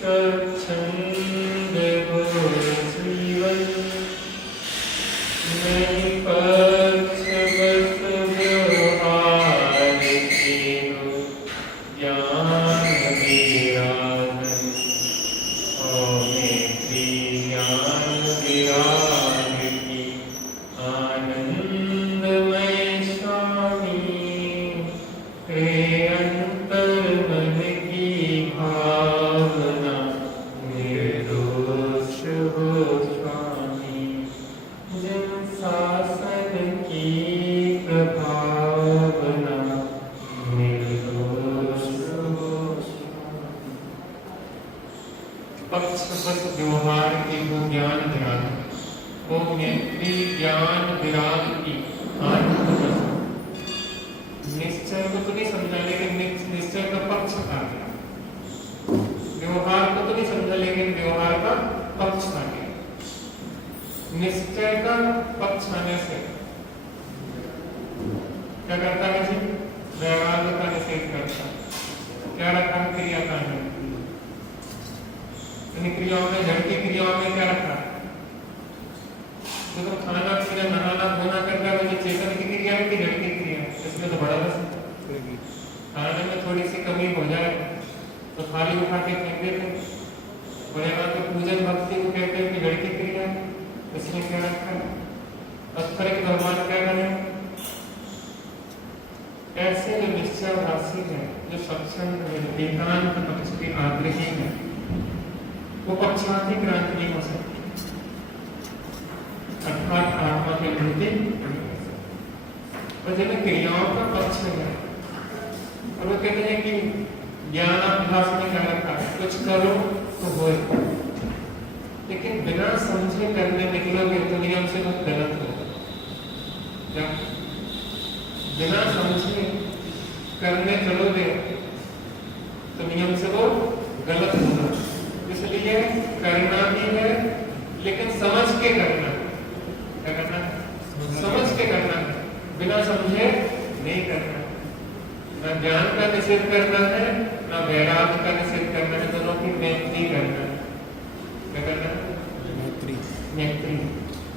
स्वच्छंद हो जीवन नहीं पक्ष बस व्यवहार कियो ज्ञान विराधन मैत्री ज्ञान विराग की आनंदमय स्वामी हे अंतर मन की भावना निर्दोष हो स्वामी जिन शासन की प्रभावना निर्दोष हो पक्षपथ व्यवहार के वो ज्ञान विराग वो मैत्री ज्ञान विराग की आनंद निश्चय को तो नहीं समझा लेकिन निश्चय का पक्ष आ गया व्यवहार को तो नहीं समझा लेकिन व्यवहार का पक्ष आ गया निश्चय का पक्ष आने से क्या करता है जी व्यवहार का निषेध करता क्या रखा है क्रिया का है क्रियाओं में जड़ की क्रियाओं में क्या रखा तो खाना पीना नहाना धोना करना वो चेतन की क्रिया है कि जड़ की क्रिया है इसमें तो बड़ा बस खाने में थोड़ी सी कमी हो जाए तो थाली उठा के फेंक देते बड़े बात तो पूजन भक्ति को कहते हैं कि जड़ की क्रिया है इसमें क्या रखा है अक्षर के भगवान क्या करें ऐसे जो निश्चयवासी है जो सत्संग एकांत पक्ष के आग्रही है वो पक्षार्थी क्रांति नहीं हो सकती अर्थात आत्मा की वृद्धि और जब क्रियाओं का पक्ष है और वो कहते हैं कि ज्ञानाभ्यास में क्या रखा है कुछ करो तो हो लेकिन बिना समझे करने निकलोगे तो नियम से वो गलत होगा क्या बिना समझे करने चलोगे तो नियम से वो गलत होगा इसलिए करना भी है लेकिन समझ के करना क्या करना समझ के करना है बिना समझे नहीं करना ना ज्ञान का निषेध करना है ना वैराग्य का निषेध करना है दोनों की मैत्री करना है क्या करना है मैत्री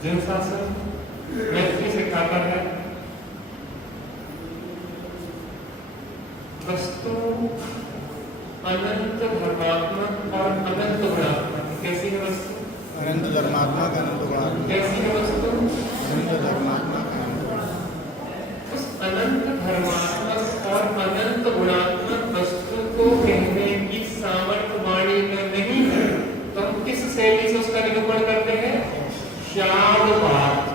जिन शासन मैत्री सिखाता है वस्तु अनंत धर्मात्मक और अनंत गुणात्मक कैसी है वस्तु अनंत धर्मात्मक अनंत गुणात्मक कैसी है वस्तु अनंत धर्मात्मक अनंत उस अनंत धर्मात्मक और अनंत गुणात्मक वस्तु को कहने की सामर्थ्य वाणी में नहीं है तो हम किस शैली से उसका निरूपण करते हैं शादवाद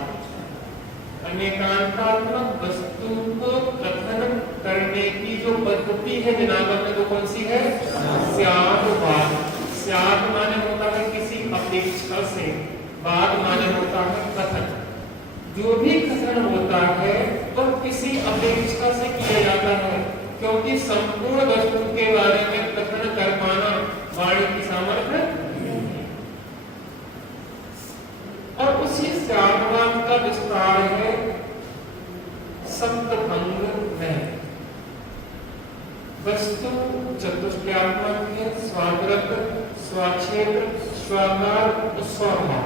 अनेकांतात्मक वस्तु को कथन करने की जो पद्धति है जनाबत में तो कौन सी है स्यादवाद स्याद माने होता है किसी अपेक्षा से बाद माने होता है कथन जो भी कथन होता है वह किसी अपेक्षा से किया जाता है क्योंकि संपूर्ण वस्तु के बारे में कथन कर पाना वाणी की सामर्थ्य और उसी स्यादवाद का विस्तार है सप्तभंग में वस्तु चतुष्टयात्मक है स्वाग्रत स्वाक्षेत्र स्वाकार स्वभाव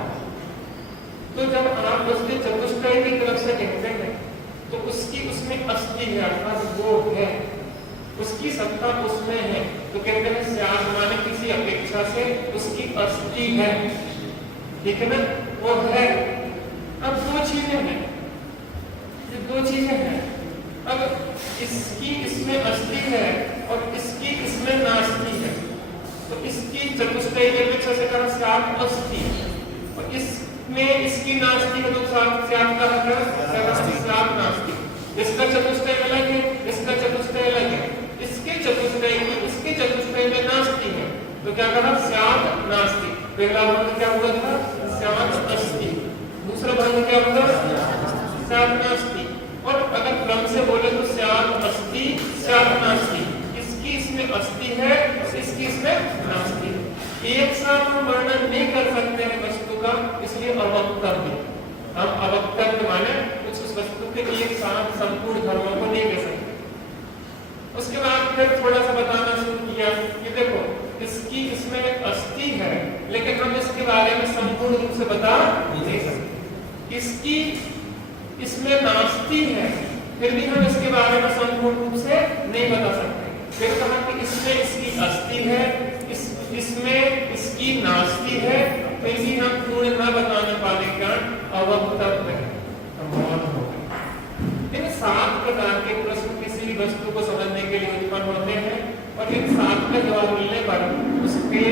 तो जब आप वस्तु चतुष्टय की तरफ से कहते हैं तो उसकी उसमें अस्थि है अर्थात वो है उसकी सत्ता उसमें है तो कहते हैं स्याद माने किसी अपेक्षा से उसकी अस्थि है ठीक है ना वो है अब दो चीजें हैं ये दो चीजें हैं अब इसकी इसमें अस्थि है और इसकी इसमें नास्ति है तो इसकी चतुष्टय की अपेक्षा से कहा स्याद अस्थि और इसमें इसकी नास्ति है तो स्याद का स्याद नास्ति इसका चतुष्टय अलग है इसका चतुष्टय अलग है इसके चतुष्टय में नास्ति है तो क्या कहा स्याद नास्ति पहला भंग क्या हुआ था स्याद अस्थि दूसरा भंग क्या हुआ स्याद नास्ति और अगर क्रम से बोले तो स्याद अस्थि स्याद नास्ति इसकी इसमें अस्थि है इसकी इसमें नास्ति एक साथ हम वर्णन नहीं कर सकते हैं वस्तु का इसलिए अवक्तव्य हम अवक्तव्य माने कुछ उस वस्तु के एक साथ संपूर्ण धर्मों को नहीं कह सकते उसके बाद फिर थोड़ा सा बताना शुरू किया कि देखो इसकी इसमें है, लेकिन हम इसके बारे में संपूर्ण रूप से बता नहीं सकते। इसकी इसमें नास्ती है, फिर भी हम इसके बारे में संपूर्ण रूप से नहीं बता सकते। फिर कहा कि इसमें इसकी अस्थि है, इसमें इसकी नास्ती है, फिर भी हम पूर्ण न बताने पाने कारण अवगत है, मौन हो गए। इन 7 प्रकार के प्रश्न किसी भी वस्तु को समझने के लिए उत्पन्न होते हैं और इन 7 का जवाब मिलने पर उसके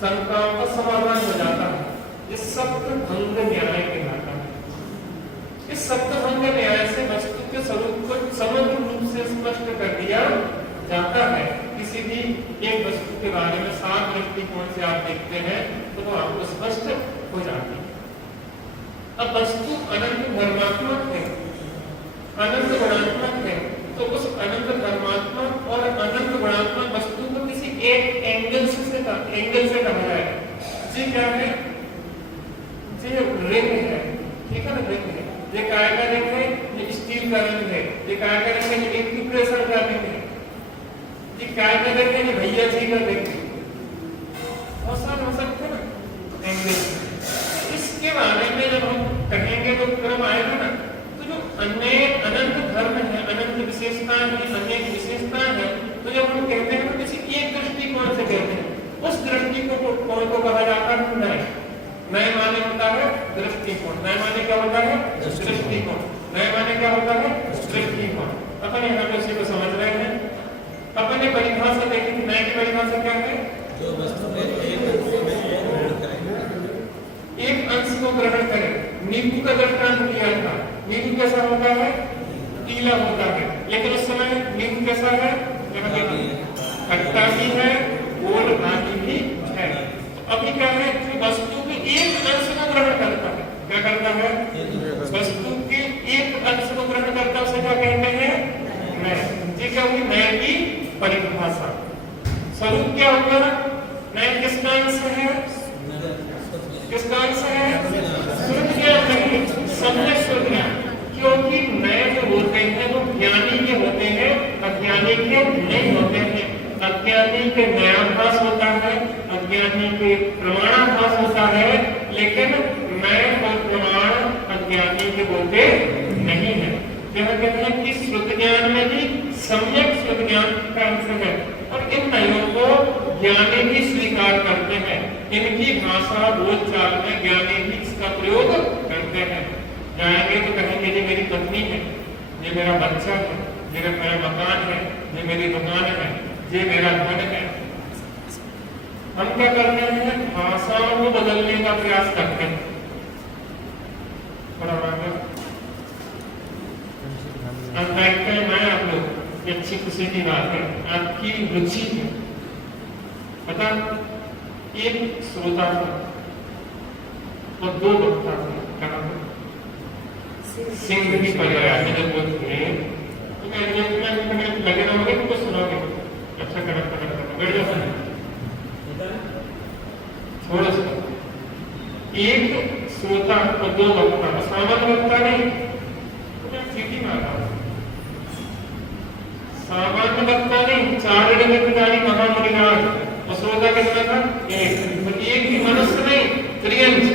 शंकाओं का समाधान हो जाता है। इस सप्तभंग न्याय कहलाता है। इस सप्तभंग न्याय से वस्तु के स्वरूप को समग्र रूप से स्पष्ट कर दिया जाता है। किसी भी एक वस्तु के बारे में 7 दृष्टिकोण से आप देखते हैं तो वो आपको स्पष्ट हो जाती है। अब वस्तु अनंत धर्मात्मक है, अनंत गुणात्मक है, तो उस अनंत धर्मात्मक और अनंत गुणात्मक वस्तु को किसी एक एंगल से कहा जाए। जी क्या है? जी रिंग है, ठीक है ना, रिंग है। ये काय का रिंग है, ये स्टील का रिंग है। ये काय का रिंग है, ये इक्विप्रेशर का रिंग है। ये काय का रिंग है, ये भैया जी का रिंग है। बहुत सारे हो सकते हैं ना एंगल। इसके बारे में जब हम कहेंगे तो क्रम आएगा ना, तो जो अनंत धर्म है, अनंत विशेषताएं हैं, अनेक विशेषताएं हैं, तो जब हम कहते हैं तो किसी एक दृष्टिकोण से कहते हैं, उस दृष्टिकोण को कहा जाता है नय। नय माने होता है दृष्टिकोण। नय माने क्या होता है? दृष्टिकोण। नय माने क्या होता है? दृष्टिकोण। अपन यहाँ पे उसी को समझ रहे हैं। अपन ने परिभाषा देखी थी, नय की परिभाषा क्या है? जो वस्तु में एक अंश को ग्रहण करे। नींबू का दृष्टांत दिया था। नींबू कैसा होता है? पीला होता है, लेकिन उस समय नींबू कैसा है? खट्टा भी है और भागी भी है। अभी क्या है? जो वस्तु के एक अंश को ग्रहण करता है, क्या करता है? वस्तु के एक अंश को ग्रहण करता है, उसे क्या कहते हैं? नय। ये क्या हुई? नय की परिभाषा। स्वरूप क्या होगा? नय किसका अंश है? किसका अंश है? शुद्ध ज्ञान नहीं, सम्यक शुद्ध ज्ञान। क्योंकि नए जो होते हैं वो ज्ञानी के होते हैं, अज्ञानी के नहीं होते हैं। अज्ञानी के नयाभास होता है, अज्ञानी के प्रमाणाभास होता है, लेकिन नए और प्रमाण अज्ञानी के होते नहीं है। यह कहते हैं कि शुद्ध ज्ञान में भी सम्यक शुद्ध ज्ञान का अंश है और इन नयों को ज्ञानी भी स्वीकार करते हैं। इनकी भाषा बोलचाल में ज्ञानी भी इसका प्रयोग करते हैं। जाएंगे तो कहेंगे ये मेरी पत्नी है, ये मेरा बच्चा है, ये मेरा मकान है, ये मेरी दुकान है, ये मेरा धन है। हम क्या करते हैं? भाषाओं को बदलने का प्रयास करते हैं। मैं आप लोग अच्छी खुशी की बात है, आपकी रुचि है। पता एक श्रोता था और 2 वक्ता थे। क्या सिंह की पर्याय में जब बोलते हैं तो मैं लगे रहोगे तो सुनोगे। अच्छा कड़क बैठ जाओ थोड़ा सा। एक श्रोता और 2 वक्ता, सामान्य वक्ता नहीं, तो मैं सीधी मारा। सामान्य वक्ता नहीं, 4 पुजारी महामुनिराज और श्रोता कितना था? एक भी मनुष्य नहीं, त्रियंश।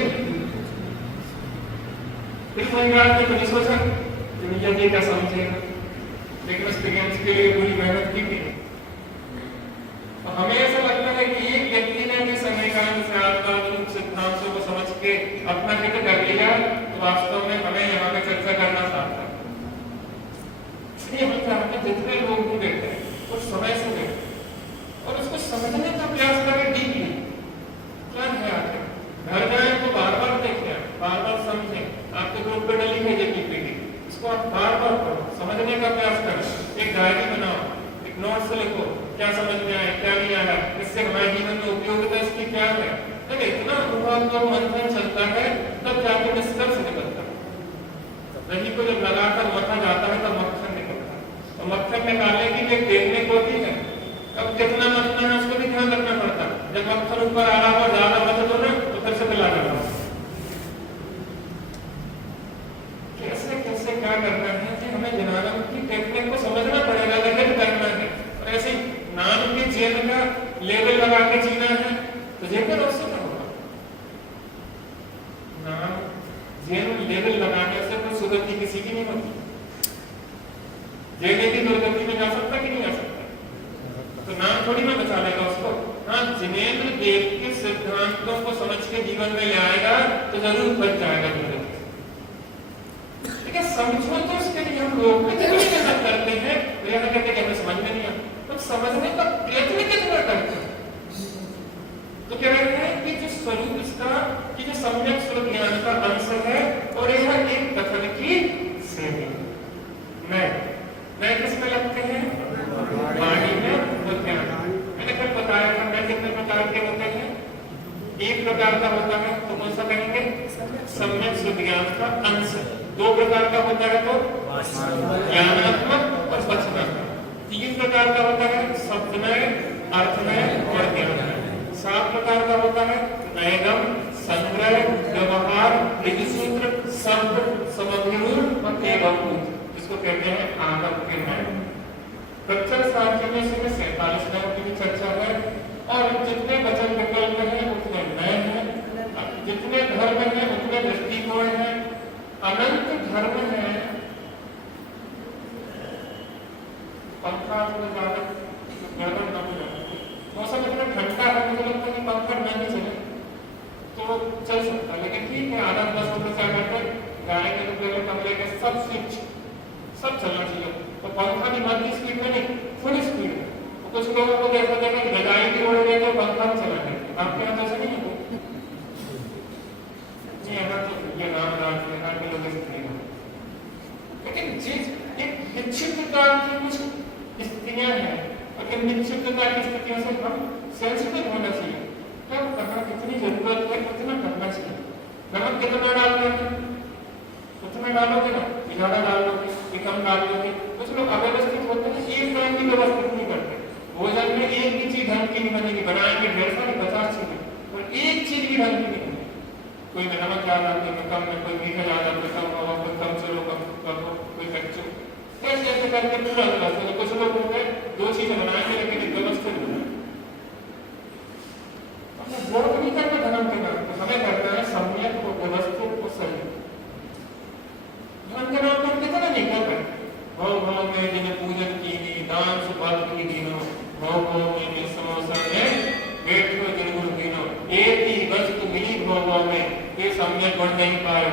फिर महाराज ने कभी सोचा दुनिया जी क्या समझेगा, लेकिन उस त्रियंश के लिए पूरी मेहनत की थी। तो हमें ऐसा लगता है कि एक व्यक्ति ने भी समीकरण से आत्म सिद्धांतों को समझ के अपना हित कर लिया, तो वास्तव में हमें यहाँ पे चर्चा करना सार्थक। इसलिए हम चाहते हैं जितने लोग भी बैठे हैं उस समय से बैठे और उसको समझने का प्रयास करें डीपली। क्या है आखिर घर जाए तो बार बार देखें, बार बार समझें। आपके ग्रुप पे डली है पीपीटी, इसको आप बार बार पढ़ो, समझने का प्रयास करें। एक डायरी बनाओ, एक नोट्स लिखो, क्या समझ में आया, क्या नहीं आया, इससे हमारे जीवन में उपयोगिता इसकी क्या है। जब इतना अनुभव मंथन चलता है तब जाके निष्कर्ष निकलता है। दही को जब लगाकर मथा जाता है तब मक्खन निकलता है, और मक्खन निकालने की एक देखने को होती है। अब कितना मथना है उसको भी ध्यान रखना पड़ता है। जब मक्खन ऊपर आ रहा हो, ज्यादा मत दो ना तो फिर से पिला जाता है। कैसे कैसे क्या करना है कि हमें जनानम की टेक्निक को समझना पड़ेगा, लगन करना है। और ऐसे नाम के जेल का लेबल लगा के जीना है तो जेकर उससे क्या होगा ना, जेन लेवल लगाने से कोई सुगति किसी की नहीं होती। जेने की दुर्गति में जा सकता कि नहीं जा सकता, तो नाम थोड़ी ना बचा लेगा उसको। हाँ, जिनेंद्र देव के सिद्धांतों को समझ के जीवन में ले आएगा तो जरूर बच जाएगा दुर्गति। समझो तो उसके लिए हम लोग कितनी मेहनत करते हैं, तो यह कहते हैं कि हमें समझ में नहीं आता, तो समझने का प्रयत्न कितना करते हैं। तो क्या कहते हैं कि जो स्वरूप इसका, कि जो सम्यक स्वरूप ज्ञान का अंश है, और यह एक कथन की सेवी मैं किसमें लगते हैं, वाणी में और ज्ञान। मैंने कल बताया था मैं कितने प्रकार के होते हैं, एक प्रकार का होता है तो कौन सा कहेंगे, सम्यक स्वरूप ज्ञान का अंश। दो प्रकार का होता है तो ज्ञानात्मक और वचनात्मक। तीन प्रकार का होता है शब्दमय, अर्थमय और ज्ञानमय। 7 प्रकार का होता है नैगम, संग्रह, व्यवहार, ऋजुसूत्र, शब्द, समभिरूप और एवंभूत, जिसको कहते हैं आगम के नय। प्रत्यक्ष शास्त्र में से 47 नयों की भी चर्चा है, और जितने वचन विकल्प हैं उतने नए हैं, जितने धर्म हैं उतने दृष्टिकोण हैं, अनंत धर्म है। पंखा तो ज्यादा गर्म ना हो जाए, मौसम इतना ठंडा है, मुझे लगता है कि पंखा न भी चले तो चल सकता है, लेकिन ठीक है, आधा 10 मिनट क्या करते हैं, गाय के तो कमरे के सब स्विच सब चलना चाहिए, तो पंखा भी मध्य स्पीड में नहीं, फुल स्पीड में। तो कुछ लोगों को देखा जाएगा कि रजाई भी ओढ़ रहे तो पंखा भी चला रहे, आपके यहाँ ऐसा नहीं है? यहाँ तो ये नाम राज के लोग नहीं है, लेकिन जिस एक निश्चित प्रकार की कुछ स्थितियां हैं, और इन निश्चित प्रकार की स्थितियों से हम सेंसिटिव होना चाहिए। तो कहाँ कितनी जरूरत है, कितना करना चाहिए। नमक कितना डालते हैं, उतना डालोगे ना, ज्यादा डालोगे कि कम डालोगे। कुछ लोग अव्यवस्थित होते हैं, एक टाइम की व्यवस्थित नहीं करते, भोजन में एक भी चीज ढंग की नहीं बनेगी, बनाएंगे 150 चीजें और एक चीज भी ढंग की नहीं। कोई में नमक ज्यादा, कोई कम में, कोई मीठा ज्यादा, कोई कम होगा, कोई कम चलो कम हो, कोई कच्चो, ऐसे ऐसे करके पूरा करते हैं। कुछ लोग होते हैं 2 चीजें बनाएंगे लेकिन व्यवस्थित हो जाए। हमें जोर नहीं करना धर्म के नाम पे, हमें करना है सम्यक को, व्यवस्थित को, सही। धर्म के नाम पर कितना नहीं कर रहे, भव भव में जिन्हें पूजन की, दान सुपात की दीनो, भव भव में समोसा में बैठो जिन दीनो, एक ही वस्तु मिली भव भव में, ये सम्यक गुण नहीं पाए,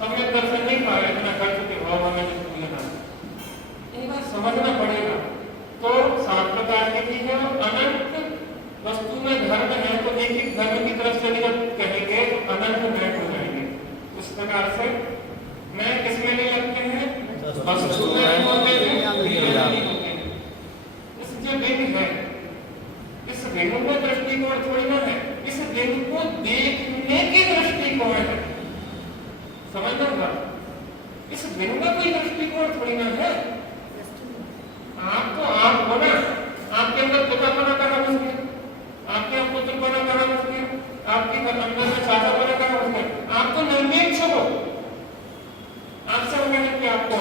सम्यक दर्शन नहीं पाए, इतना कर चुके भव भव में पूजन आ, ये बात समझना पड़ेगा। तो 7 प्रकार की चीजें, अनंत वस्तु में धर्म है, तो एक एक धर्म की तरफ से जब कहेंगे तो अनंत बैठ हो जाएंगे। उस प्रकार से मैं किसमें नहीं लगते हैं, वस्तु में नहीं होते हैं। इस जो दिन है, इस दिन में दृष्टिकोण थोड़ी ना है, इस दिन को देखने के दृष्टिकोण है, समझना होगा। इस दिन का कोई दृष्टिकोण थोड़ी ना है। आप तो आप हो ना, आपके अंदर पिता बना कहा उसने, आपके अंदर पुत्र बना कहा उसने, आपके अंदर में चाचा बना कहा उसने, आप तो निर्मित हो। आपसे होगा नहीं कि आपको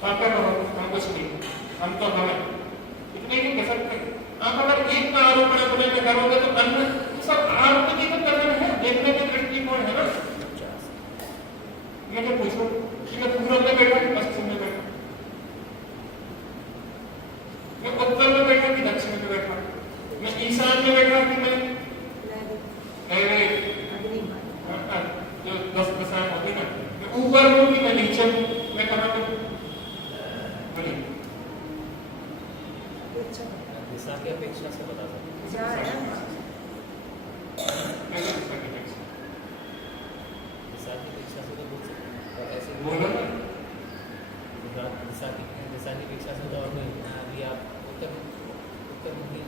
पापा हो, हम कुछ नहीं, हम तो हमें इतने नहीं कह सकते। आप अगर एक का आरोपण अपने में करोगे तो अन्य सब आरोप की तो करना है, देखने के दृष्टिकोण है ना। ये तो पूछो कि मैं पूर्व में बैठा कि पश्चिम में बैठा, मैं उत्तर में बैठा कि दक्षिण में बैठा, मैं ईशान में बैठा कि मैं जो 10 दिशाएं होती ना, मैं ऊपर हूँ कि मैं नीचे हूँ, मैं कहाँ पे बोलिए दिशा की अपेक्षा से बता सकते हैं, दिशा की अपेक्षा से तो बोल सकते हैं, और ऐसे बोलो ना, दिशा की अपेक्षा से तो और नहीं। अभी आप उत्तर मुखी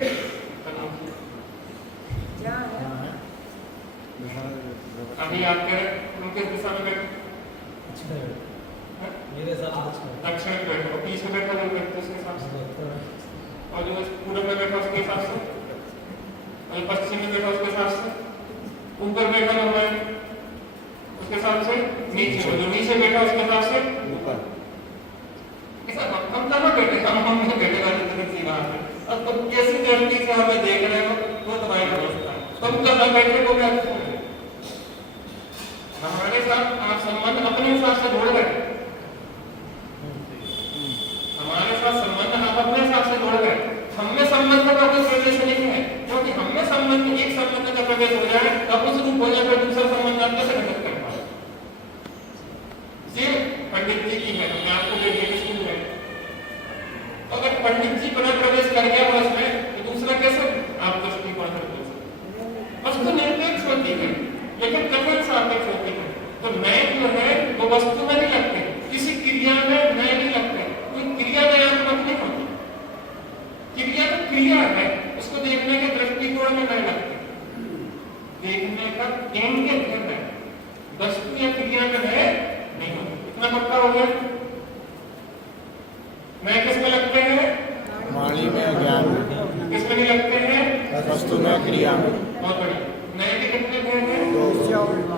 अभी आप कह रहे उनके दिशा में बैठे, मेरे साथ दक्षिण में बैठो, पीछे बैठा जो बैठो उसके हिसाब से, और जो पूर्व में बैठा उसके हिसाब से, और पश्चिम में बैठा उसके हिसाब से, ऊपर बैठा जो है उसके हिसाब से, नीचे जो नीचे बैठा उसके हिसाब से ऊपर। हम कहाँ बैठे, हम बैठे वाले सी बात है। अब तो कैसी दृष्टि से हमें देख रहे हो वो तुम्हारी व्यवस्था है। तुम कहाँ बैठे हो गए, हमारे साथ आप संबंध अपने हिसाब से जोड़ गए, हमारे साथ संबंध आप अपने हिसाब से जोड़ गए। हमें संबंध का कोई प्रवेश नहीं है, क्योंकि हमें संबंध एक संबंध का प्रवेश हो जाए तब उस रूप हो जाए, दूसरा संबंध आप कैसे घटित कर पाओ। ये पंडित जी की है, मैं आपको देखिए स्कूल में अगर पंडित जी बना प्रवेश कर गया बस में तो दूसरा कैसे आप दृष्टिकोण से बोल सकते। वस्तु निरपेक्ष होती है लेकिन कथन सापेक्ष होती है। तो नए जो है वो वस्तु में नहीं लगते, किसी क्रिया में नए नहीं लगते, कोई क्रिया नयात्मक नहीं होती। क्रिया तो क्रिया है, उसको देखने के दृष्टिकोण में नहीं लगते, देखने का केंद्र है, वस्तु या क्रिया में है नहीं होती। इतना पक्का हो गया। नए किसमें लगते हैं, वाणी में, ज्ञान में, किसमें नहीं लगते हैं, वस्तु में, क्रिया में। बहुत बढ़िया। नए के कितने भेद हैं,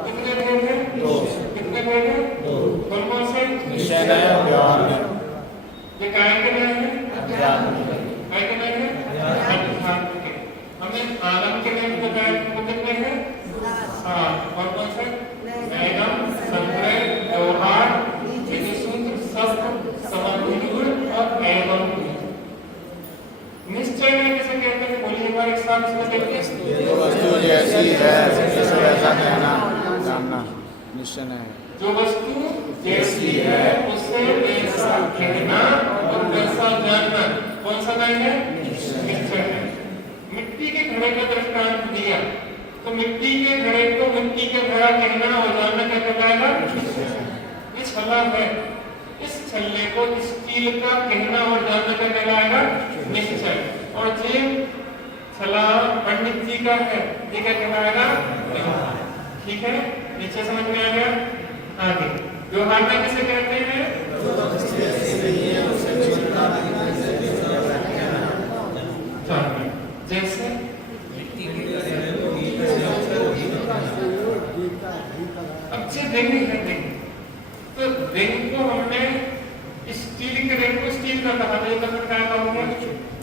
कितने भेद हैं, कितने भेद हैं, कौन कौन से, निश्चय नय, व्यवहार नय। ये काय के नए हैं, अध्यात्म नय। काय के नए हैं, अध्यात्म के। हमने आलम के नए बताया वो कितने हैं, हाँ, और कौन से, नैनम, संग्रह, व्यवहार, विधिसूत्र, शस्त्र, समाधिगुण और एवं। निश्चय में किसे कहते हैं, बोलिए एक बार एक साथ इसमें देखते हैं। जो वस्तु जैसी है उसे वैसा कहना, जानना निश्चय नय है। जो वस्तु जैसी है उसे वैसा कहना और वैसा जानना कौन सा नय है, निश्चय है। मिट्टी के घड़े का दृष्टांत दिया तो मिट्टी के घड़े को मिट्टी के घड़ा कहना और जानना क्या कहलाएगा, ये छल्ला है, इस छल्ले को स्टील का कहना और जानना क्या कहलाएगा, निश्चय। और ये छल्ला पंडित जी का है, ये क्या कहलाएगा, ठीक है। नीचे समझ में आ गया। आगे व्यवहार में किसे कहते हैं, जैसे अच्छे रिंग है, रिंग तो रिंग को हमने स्टील के रिंग को स्टील का कहा, तो ये कथन क्या हो गया,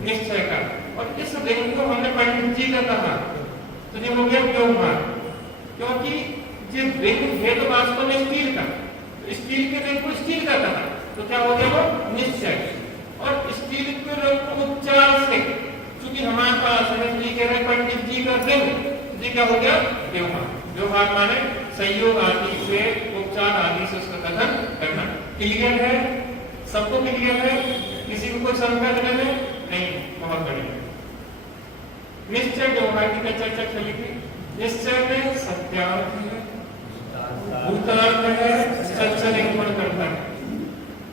निश्चय का। और इस रिंग को हमने पंडित जी का कहा तो ये हो गया व्यवहार, क्योंकि ये रिंग है तो वास्तव में स्टील का, तो स्टील के रिंग को स्टील का कहा तो क्या हो गया वो निश्चय। और स्टील के रिंग को उपचार से, क्योंकि हमारे पास जी कह रहे पंडित जी का रिंग, जी क्या हो गया व्यवहार। व्यवहार माने संयोग आदि से, उपचार आदि से उसका कथन करना। क्लियर है, सबको क्लियर है, किसी को कोई शंका नहीं, बहुत बढ़िया। निश्चय व्यवहार की चर्चा चली थी। निश्चय में सत्यार्थ है, भूतार्थ है, सच्चा निरूपण करता है,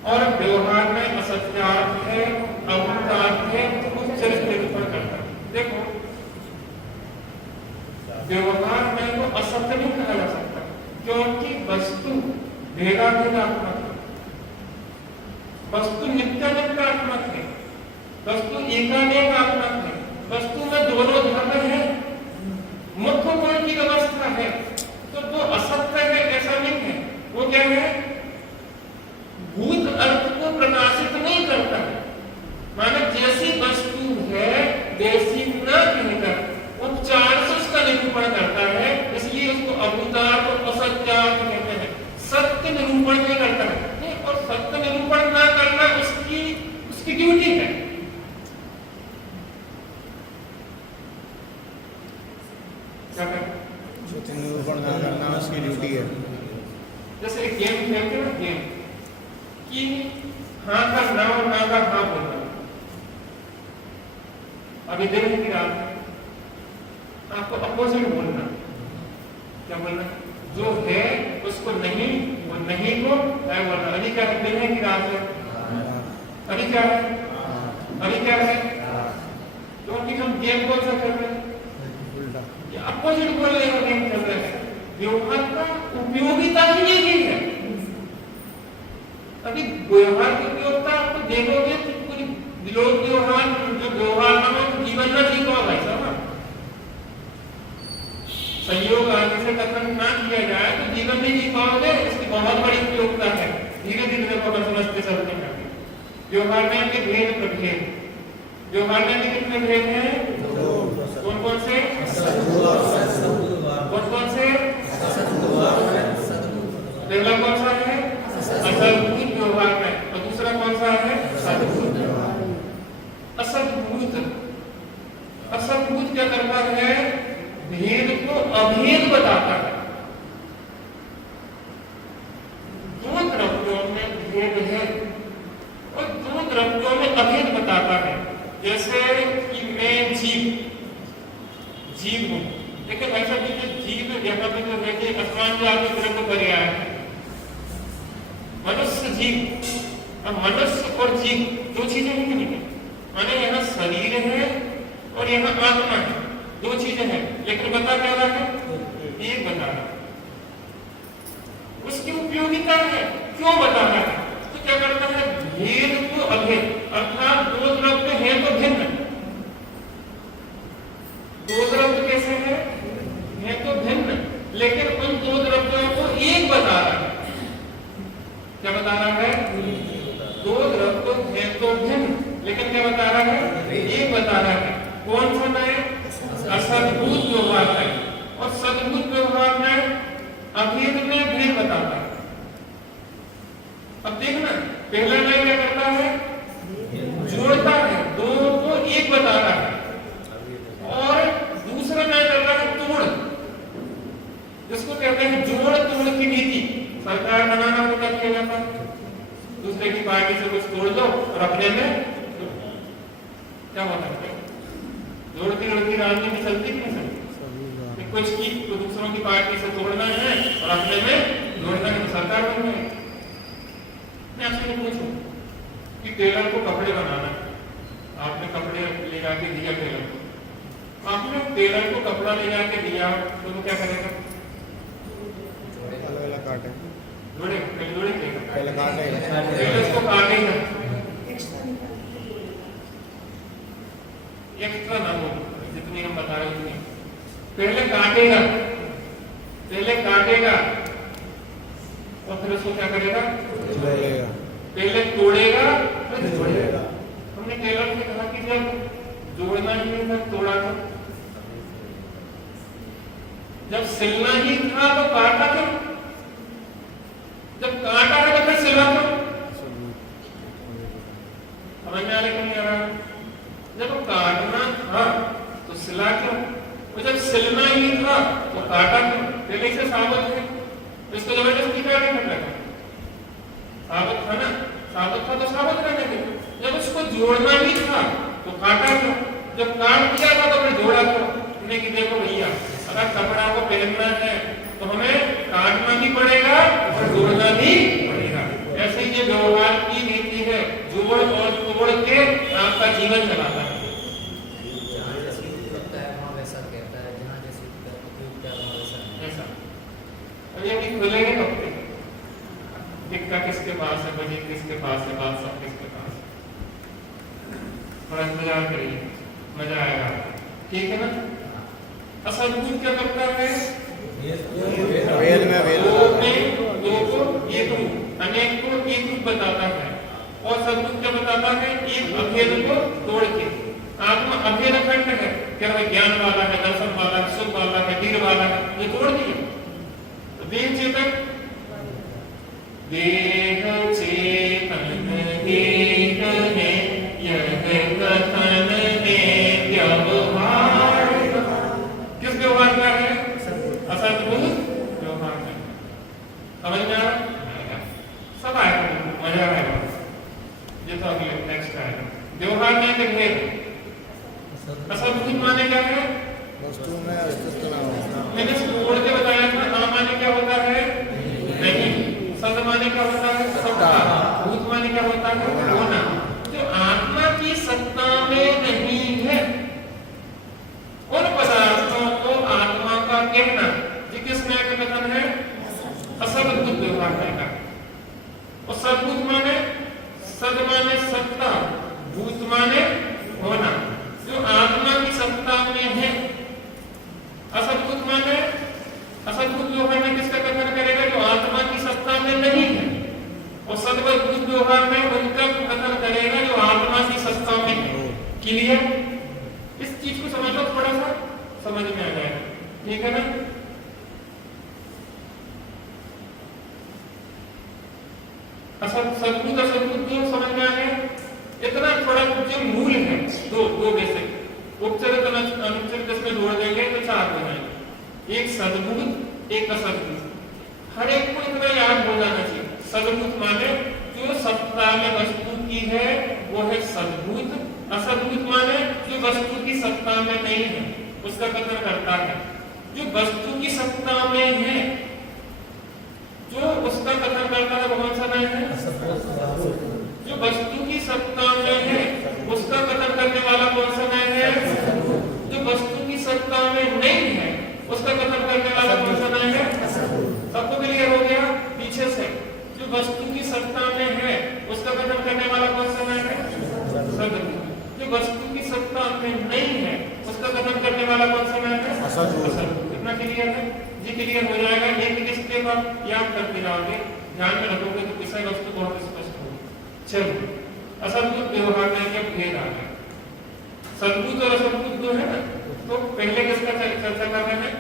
और व्यवहार में असत्यार्थ है, अभूतार्थ है, चरित्र निरूपण करता है। देखो व्यवहार में वो असत्य नहीं कहा जा सकता, क्योंकि वस्तु भेदाभेदात्मक है, वस्तु नित्यानित्यात्मक है, वस्तु एकानेकात्मक है, वस्तु में दोनों धर्म है, मुख्य गुण की व्यवस्था है, तो वो असत्य है ऐसा नहीं है। वो क्या है, भूत अर्थ को प्रकाशित नहीं करता है, माने जैसी वस्तु है वैसी न कहकर उपचार से उसका निरूपण करता है, इसलिए उसको अभूतार्थ और असत्यार्थ कहते हैं। सत्य निरूपण नहीं करता है, और सत्य निरूपण ना करना उसकी ड्यूटी है। सत्य निरूपण ना करना उसकी ड्यूटी है। जैसे एक गेम खेलते हैं, गेम कि हाँ का ना और ना का हाँ बोलना। अभी दिन की रात है, आपको अपोजिट बोलना। क्या बोलना, जो है उसको नहीं, वो नहीं को है बोलना। अभी क्या है, दिन की रात है, अभी क्या है, अभी क्या है, क्योंकि हम गेम कौन सा खेल रहे हैं, अपोजिट बोल रहे हैं, गेम खेल रहे हैं। व्यवहार का उपयोगिता ही यही है। अभी व्यवहार की उपयोगिता आपको देखोगे तो पूरी लोग व्यवहार, जो व्यवहार में जीवन में जी पाओ भाई साहब। संयोग आदि से कथन ना किया जाए तो जीवन नहीं जी पाओगे, इसकी बहुत बड़ी उपयोगिता है। धीरे धीरे देखो समझते चलते हैं। व्यवहार में के भेद प्रभेद, व्यवहार में कितने भेद हैं, कौन कौन से, अभेद बताता है। दो द्रव्यों में भेद है और दो द्रव्यों में अभेद बताता है। जैसे कि मैं जीव हूं, लेकिन ऐसा भी जो जीव यहाँ पे जो है कि आसमान में आगे द्रव्य पर आया है, मनुष्य जीव। अब मनुष्य और जीव दो चीजें हैं कि नहीं? माने यहाँ शरीर है और यहाँ आत्मा है, दो चीजें हैं, लेकिन बता क्या रहा है? एक बता रहा है। उसकी उपयोगिता है, क्यों बता रहा है? तो क्या करता है? भेद को अभेद, अर्थात दो द्रव्य हैं तो भिन्न। दो द्रव्य कैसे है तो भिन्न, लेकिन उन दो द्रव्यों को एक बता रहा है। क्या बता रहा है? दो द्रव्य हैं तो भिन्न, लेकिन क्या बता रहा है? एक बता रहा है। कौन सा है? असद्भुत व्यवहार है। और सद्भुत व्यवहार में अभेद में भेद बताता है। अब देखना, पहला न्याय क्या करता है? जोड़ता है, दो को एक बता रहा है। और दूसरा न्याय कर रहा है तोड़, जिसको कहते हैं जोड़ तोड़ की नीति। सरकार बनाना को क्या किया जाता है? दूसरे की पार्टी से कुछ तोड़ दो और अपने में क्या होता है? जोड़ती जोड़ती राजनीति चलती कि नहीं चलती? कुछ की तो दूसरों की पार्टी से तोड़ना है और अपने में जोड़ना है, तो सरकार बनना है। मैं आपसे पूछूं कि टेलर को कपड़े बनाना है, आपने कपड़े ले जाके दिया टेलर को, आपने टेलर को कपड़ा ले जाके दिया तो वो क्या करेगा? काटे जोड़ेगा, पहले काटेगा, पहले उसको काटेगा, एक्स्ट्रा ना हो जितनी हम बता रहे उतनी, पहले काटेगा और फिर उसको क्या करेगा? पहले तोड़ेगा फिर जोड़ेगा। हमने टेलर से कहा कि जब जोड़ना ही नहीं था तोड़ा था, जब सिलना ही था तो काटा था, जब काटा है तो फिर सिला था। समझ में आ रहा है कि नहीं आ रहा? जब काटना था तो सिला क्यों? और जब सिलना ही था तो काटा क्यों? पहले से साबित है, इसको जबरदस्ती क्या नहीं करना है? साबित था ना, साबित था तो साबित रहने दे। जब उसको जोड़ना ही था तो काटा क्यों? जब काट दिया था तो फिर जोड़ा क्यों? हमने कि देखो भैया, अगर कपड़ा को पहनना है तो हमें काटना भी पड़ेगा और जोड़ना भी पड़ेगा। ऐसे ही ये व्यवहार की नीति है, जोड़ और तोड़ के आपका जीवन चलाता है। जहाँ जैसे करता है वहाँ वैसा कहता है, जहाँ जैसे उपयोगिता है वहाँ वैसा ऐसा। अब ये भी खुलेंगे कपड़े, टिक्का किसके पास है, बजी किसके पास है, बात सब किसके पास है, थोड़ा इंतजार करिए, मजा आएगा, ठीक है ना? असद्भुत क्या करता है? वेद में वेद दो को एक रूप, अनेक को एक रूप बताता है। और सद्भुत क्या बताता है? एक अभेद को तोड़ के। आत्मा अभेद अखंड है, क्या है? ज्ञान वाला है, दर्शन वाला है, सुख वाला है, धीर वाला है, ये तोड़ दिए। तो देह चेतन, देह चेतन एक है, यह कथन है व्यवहार। किस व्यवहार का है? असद्भुत व्यवहार है। समझ में आ रहा? सब आएगा, मजा आएगा। ये तो अगले नेक्स्ट आएगा। व्यवहार में भेद। असद्भुत माने क्या है? वस्तु में अस्तित्व में होना। मैंने इसको तोड़ के बताया था। आ माने क्या होता है? नहीं। सद माने क्या होता है? सत्ता। भूत माने क्या होता है? होना। जो आत्मा की सत्ता में नहीं है, उन पदार्थों को आत्मा का कहना, ये किस न्याय का कथन है? असद्भुत व्यवहार का। और सद्भुत माने, सद माने सत्ता, भूत माने होना, जो आत्मा की सत्ता में है। असद्भुत माने, असद्भुत व्यवहार में किसका कथन करेगा? जो आत्मा की सत्ता में नहीं है। और सद्भुत व्यवहार में उनका कथन करेगा जो आत्मा की सत्ता में है। क्लियर? इस चीज को समझ लो, थोड़ा सा समझ में आ जाएगा, ठीक है ना? सद्भुत असद्भुत जो समझ में आ गया, इतना थोड़ा जो मूल है, दो बेसिक उपचरित अनुचरित इसमें जोड़ देंगे तो चार हो जाएंगे। एक सद्भूत एक असद्भूत। हर एक को इतना याद हो जाना चाहिए। सद्भूत माने जो सत्ता में वस्तु की है वो है सद्भूत। असद्भूत माने जो वस्तु की सत्ता में नहीं है उसका कथन करता है। जो वस्तु की सत्ता में है जो उसका कथन करता है कौन सा न्याय है? जो वस्तु की सत्ता में है उसका कथन करने वाला कौन सा न्याय है? जो वस्तु की सत्ता में नहीं है उसका कथन करने वाला कौन सा न्याय है? सबको क्लियर हो गया? पीछे से जो वस्तु की सत्ता में है उसका कथन करने वाला कौन सा न्याय है? सद्भूत। जो वस्तु की सत्ता में नहीं है उसका कथन करने वाला कौन सा न्याय है? असद्भूत। कितना क्लियर है जी? क्लियर हो जाएगा। एक लिस्ट के बाद याद करते जाओगे, ध्यान में रखोगे तो विषय वस्तु बहुत स्पष्ट होगी। चलो असद्भुत व्यवहार में क्या भेद आ गया? सद्भुत और असद्भुत दो है ना, तो पहले किसका चर्चा कर रहे हैं?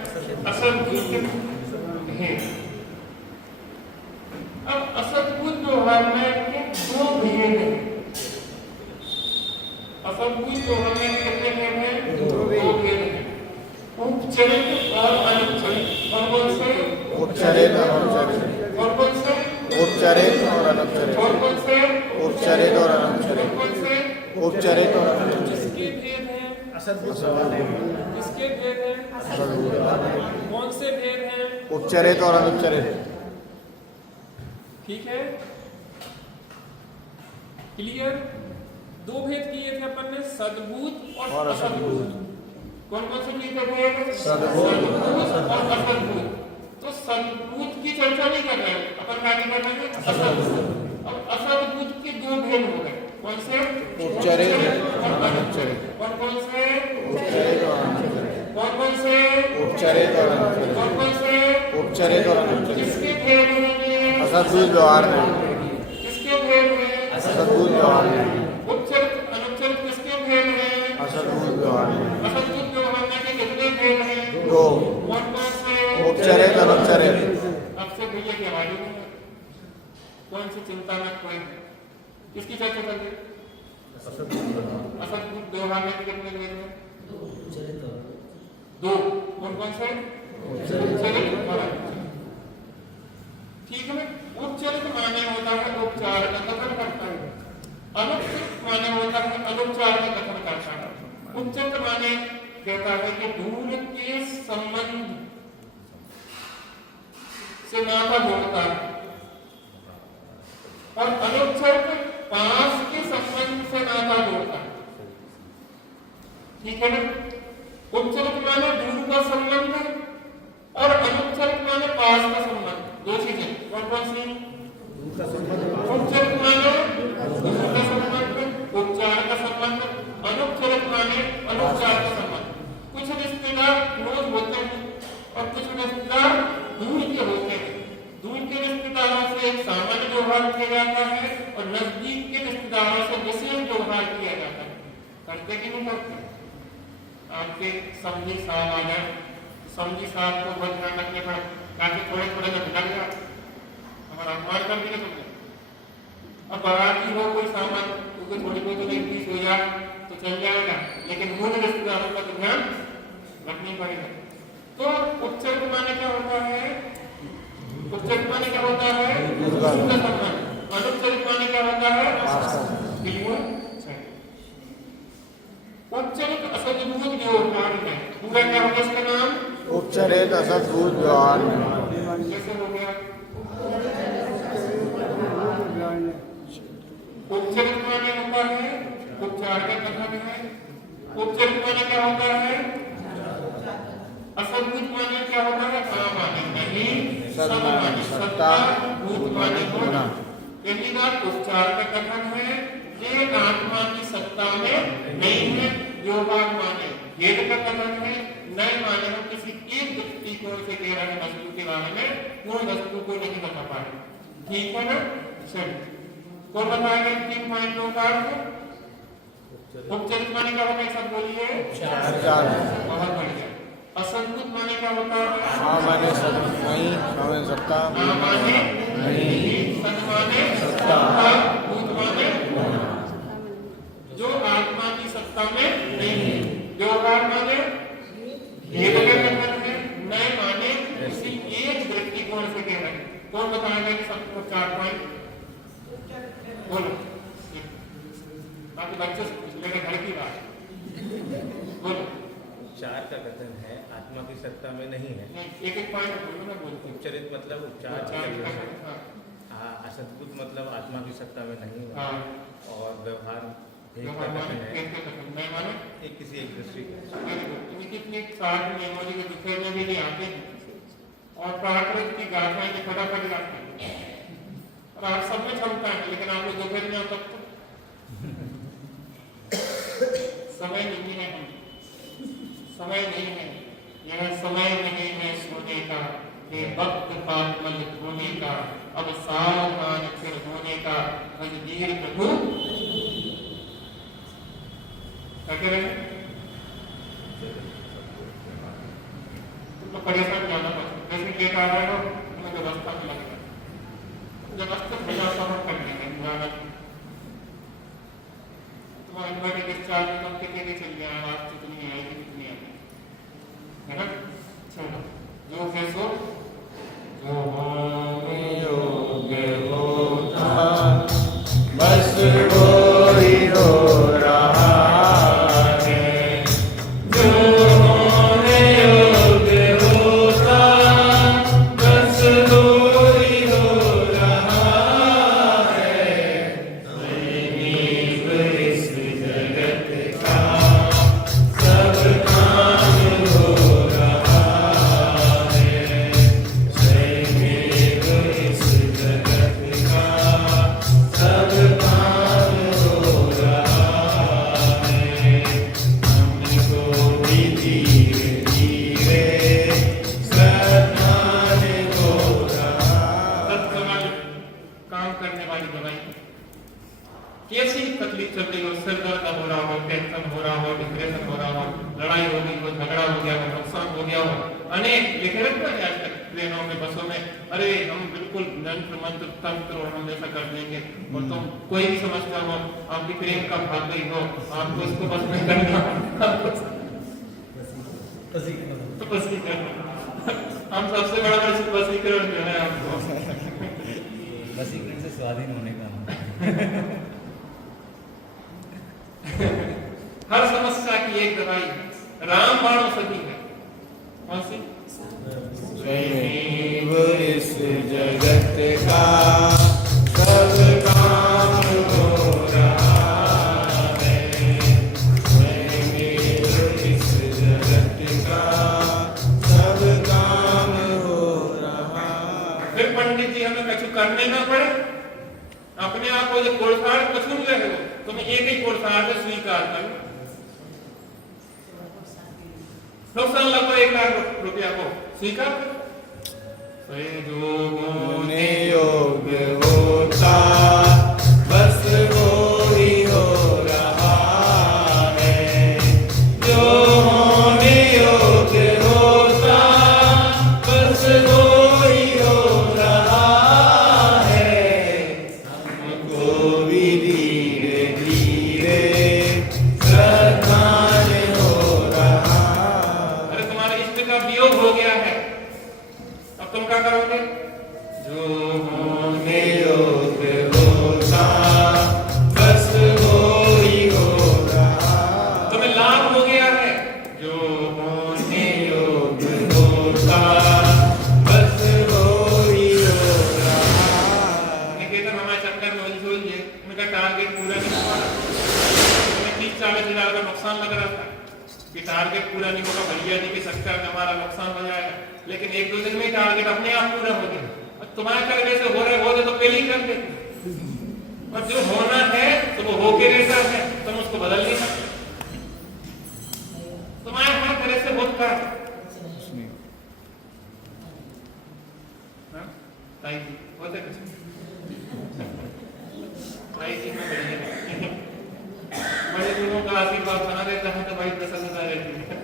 असद्भुत के भेद। अब असद्भुत व्यवहार में दो भेद हैं। असद्भुत व्यवहार में कितने भेद हैं? दो भेद हैं। उपचरित और अनुपचरित। कौन से? उपचरित और अनुपचरित। कौन से? उपचरित और अनुपचरित। कौन से? उपचरित और अनुपचरित। कौन से? उपचरित और अनुपचरित। किसके भेद हैं? असद्भुत। किसके भेद हैं? कौन से भेद हैं? उपचरित और अनुपचरित। ठीक है, क्लियर? दो भेद किए थे अपन ने, सद्भूत और असद्भूत। कौन कौन से किए थे? सद्भूत और असद्भूत। तो सद्भूत की चर्चा नहीं कर रहे हैं अपन, क्या कर रहे हैं? असद्भूत। अब असद्भूत के दो भेद हो गए। कौन से? उपचरित और अनुपचरित। कौन से? उपचरित और अनुपचरित। कौन से? उपचरित और अनुपचरित। कौन से? उपचरित और अनुपचरित। किसके भेद हैं? असद्भुत व्यवहार में। किसके भेद हैं? असद्भुत व्यवहार में। उपचरित अनुपचरित किसके भेद हैं? असद्भुत व्यवहार में। असद्भुत व्यवहार में के कितने भेद हैं? दो। कौन से? उपचरित और अनुपचरित। अब से भैया की आवाज नहीं है। कौन सी चिंता में कोई? किसकी चर्चा कर रहे? असद्भुत व्यवहार में कितने भेद हैं? दो। कौन से? उपचरित और अनुपचरित। ठीक है। उपचरित माने होता है उपचार का कथन करता है। अनुपचरित माने होता है अनुपचार का कथन करता है। उपचरित माने कहता है कि दूर के संबंध से नाता जोड़ता है और अनुपचरित पास के संबंध से नाता जोड़ता है। ठीक है ना? उपचरित माने दूर का संबंध और अनुपचरित माने पास का संबंध। दो चीजें। कौन सी? उपचरित माने दूर का संबंध, उपचार का संबंध। अनुपचरित माने अनुपचार का संबंध। कुछ रिश्तेदार क्लोज होते हैं और कुछ रिश्तेदार दूर के होते हैं। दूर के रिश्तेदारों से एक सामान्य व्यवहार किया जाता है और नजदीक के रिश्तेदारों से विशेष व्यवहार किया जाता है। करते कि नहीं करते? आपके समझी साहब आ जाए, समझी साहब को बहुत ध्यान रखने पर ताकि थोड़े थोड़े में भिड़ा गया हमारा अपमान कर दिया तुमने। अब बाराती हो कोई सामान क्योंकि थोड़ी बहुत तो पीस हो जाए तो चल जाएगा, लेकिन मूल रिश्तेदारों का तो ध्यान रखनी पड़ेगा। तो उपचरित माने क्या होता है? उपचरित माने क्या होता है? अनुपचरित माने क्या होता है? उपचरित असद्भुत व्यवहार में पूरा क्या होगा इसका नाम? उपचरित असद्भुत व्यवहार में। कैसे हो गया? उपचरित माने होता है उपचार का कथन है। उपचरित माने क्या होता है? असद्भुत माने क्या होता है? माने नहीं, सद माने सत्ता, भूत माने होना। पहली बात उपचार का कथन है, ये आत्मा की सत्ता में नहीं है। व्यवहार माने भेद का कथन है, नए माने हम किसी एक दृष्टिकोण से कह रहे हैं वस्तु के बारे में, पूर्ण वस्तु को नहीं बता पा रहे। ठीक है ना? चलिए कौन बताएगा 3 पॉइंटों का अर्थ? उपचरित माने क्या होता है? सब बोलिए। बहुत बढ़िया। असद्भुत माने क्या होता है? हाँ माने सद नहीं, माने सत्ता, माने नहीं, सद माने सत्ता, भूत माने जो आत्मा की सत्ता में नहीं है। व्यवहार माने भेद का कथन है, नए सत्ता में नहीं है। एक एक पॉइंट बोलो ना, बोलते उपचरित मतलब उपचार असद्भुत मतलब आत्मा की सत्ता में नहीं है। और व्यवहार एक किसी एक दृष्टि कितनी पाठ मेमोरी के विषय में भी नहीं आते और प्राकृत की गाथाएं जो फटाफट लाते हैं और आप सब में क्षमता है, लेकिन आप लोग दोपहर में तब तो समय नहीं है, समय नहीं है, यह समय नहीं है सोने का, ये वक्त पागल होने का, अब सावधान फिर होने का, मजदीर प्रभु क्या रहे तो परेशान जाना पड़ता, जैसे लेट आ रहे हो तुम्हें व्यवस्था में लगेगा, व्यवस्था व्यवस्था हम कर देंगे तुम्हारे इन्वर्टर डिस्चार्ज में कम के चल गया, आवाज कितनी आएगी कितनी आएगी, है ना? चलो जो कैसो जो योग्य होता बस वो ही हो रहा है, जो होने योग्य होता बस वो ही हो रहा है। सैनिक इस जगत का सब काम हो रहा है, सैनिक इस जगत का सब काम हो रहा है। हमको भी धीरे धीरे सावधान हो रहा तत्काल काम करने वाली दवाई कैसी तकलीफ चल रही हो, सिर दर्द हो रहा हो, टेंशन हो रहा हो, डिप्रेशन हो रहा हो, लड़ाई हो गई हो, झगड़ा हो गया हो, नुकसान हो गया हो, अनेक लिखे रहते हैं आज तक ट्रेनों में बसों में, अरे हम बिल्कुल यंत्र मंत्र तंत्र और हम ऐसा कर देंगे, और तुम कोई भी समस्या हो, आपकी प्रेम का भाग गई हो, आपको इसको बस नहीं करना, तो वसीकरण हम सबसे बड़ा वसीकरण जो है आपको वसीकरण से स्वाधीन होने का हर समस्या की एक दवाई रामबाण औषधि है, कौन सी? सैनिक इस जगत का सब काम हो रहा है, सैनिक इस जगत का सब काम हो रहा है। फिर पंडित जी हमें कछु करने ना पड़े, अपने आप को जो पुरुषार्थ पसंद रहे हो, तुम्हें एक ही पुरुषार्थ स्वीकार करो, नुकसान लगो 1 लाख रुपया को स्वीकार करो। जो होने योग्य होता बस वो ही हो रहा है, जो होने योग्य होता बस वो ही हो रहा है। हमको भी धीरे धीरे सावधान हो रहा। अरे तुम्हारे इष्ट का वियोग हो गया है, अब तुम क्या करोगे? जो होने योग्य होता बस वो ही हो रहा। तुम्हें लाभ हो गया है, जो होने योग्य होता बस वो ही हो रहा। निकेतन हमारे चक्कर में उलझ गए, उनका टारगेट पूरा नहीं हुआ, तुम्हें 30-40 हजार का नुकसान लग रहा था कि टारगेट पूरा नहीं होगा, भैया जी के चक्कर में हमारा नुकसान हो जाएगा, लेकिन 1-2 दिन में ही टारगेट अपने आप पूरा हो गया। और तुम्हारे करने से हो रहे होते तो पहले ही कर देते, और जो होना है तो वो होके रहता है, तुम उसको बदल नहीं सकते, तुम्हारे हर तरह से होता है। ताई जी होते कुछ ताई जी में बड़े लोगों का आशीर्वाद बना रहता है तो बड़ी प्रसन्नता रहती है।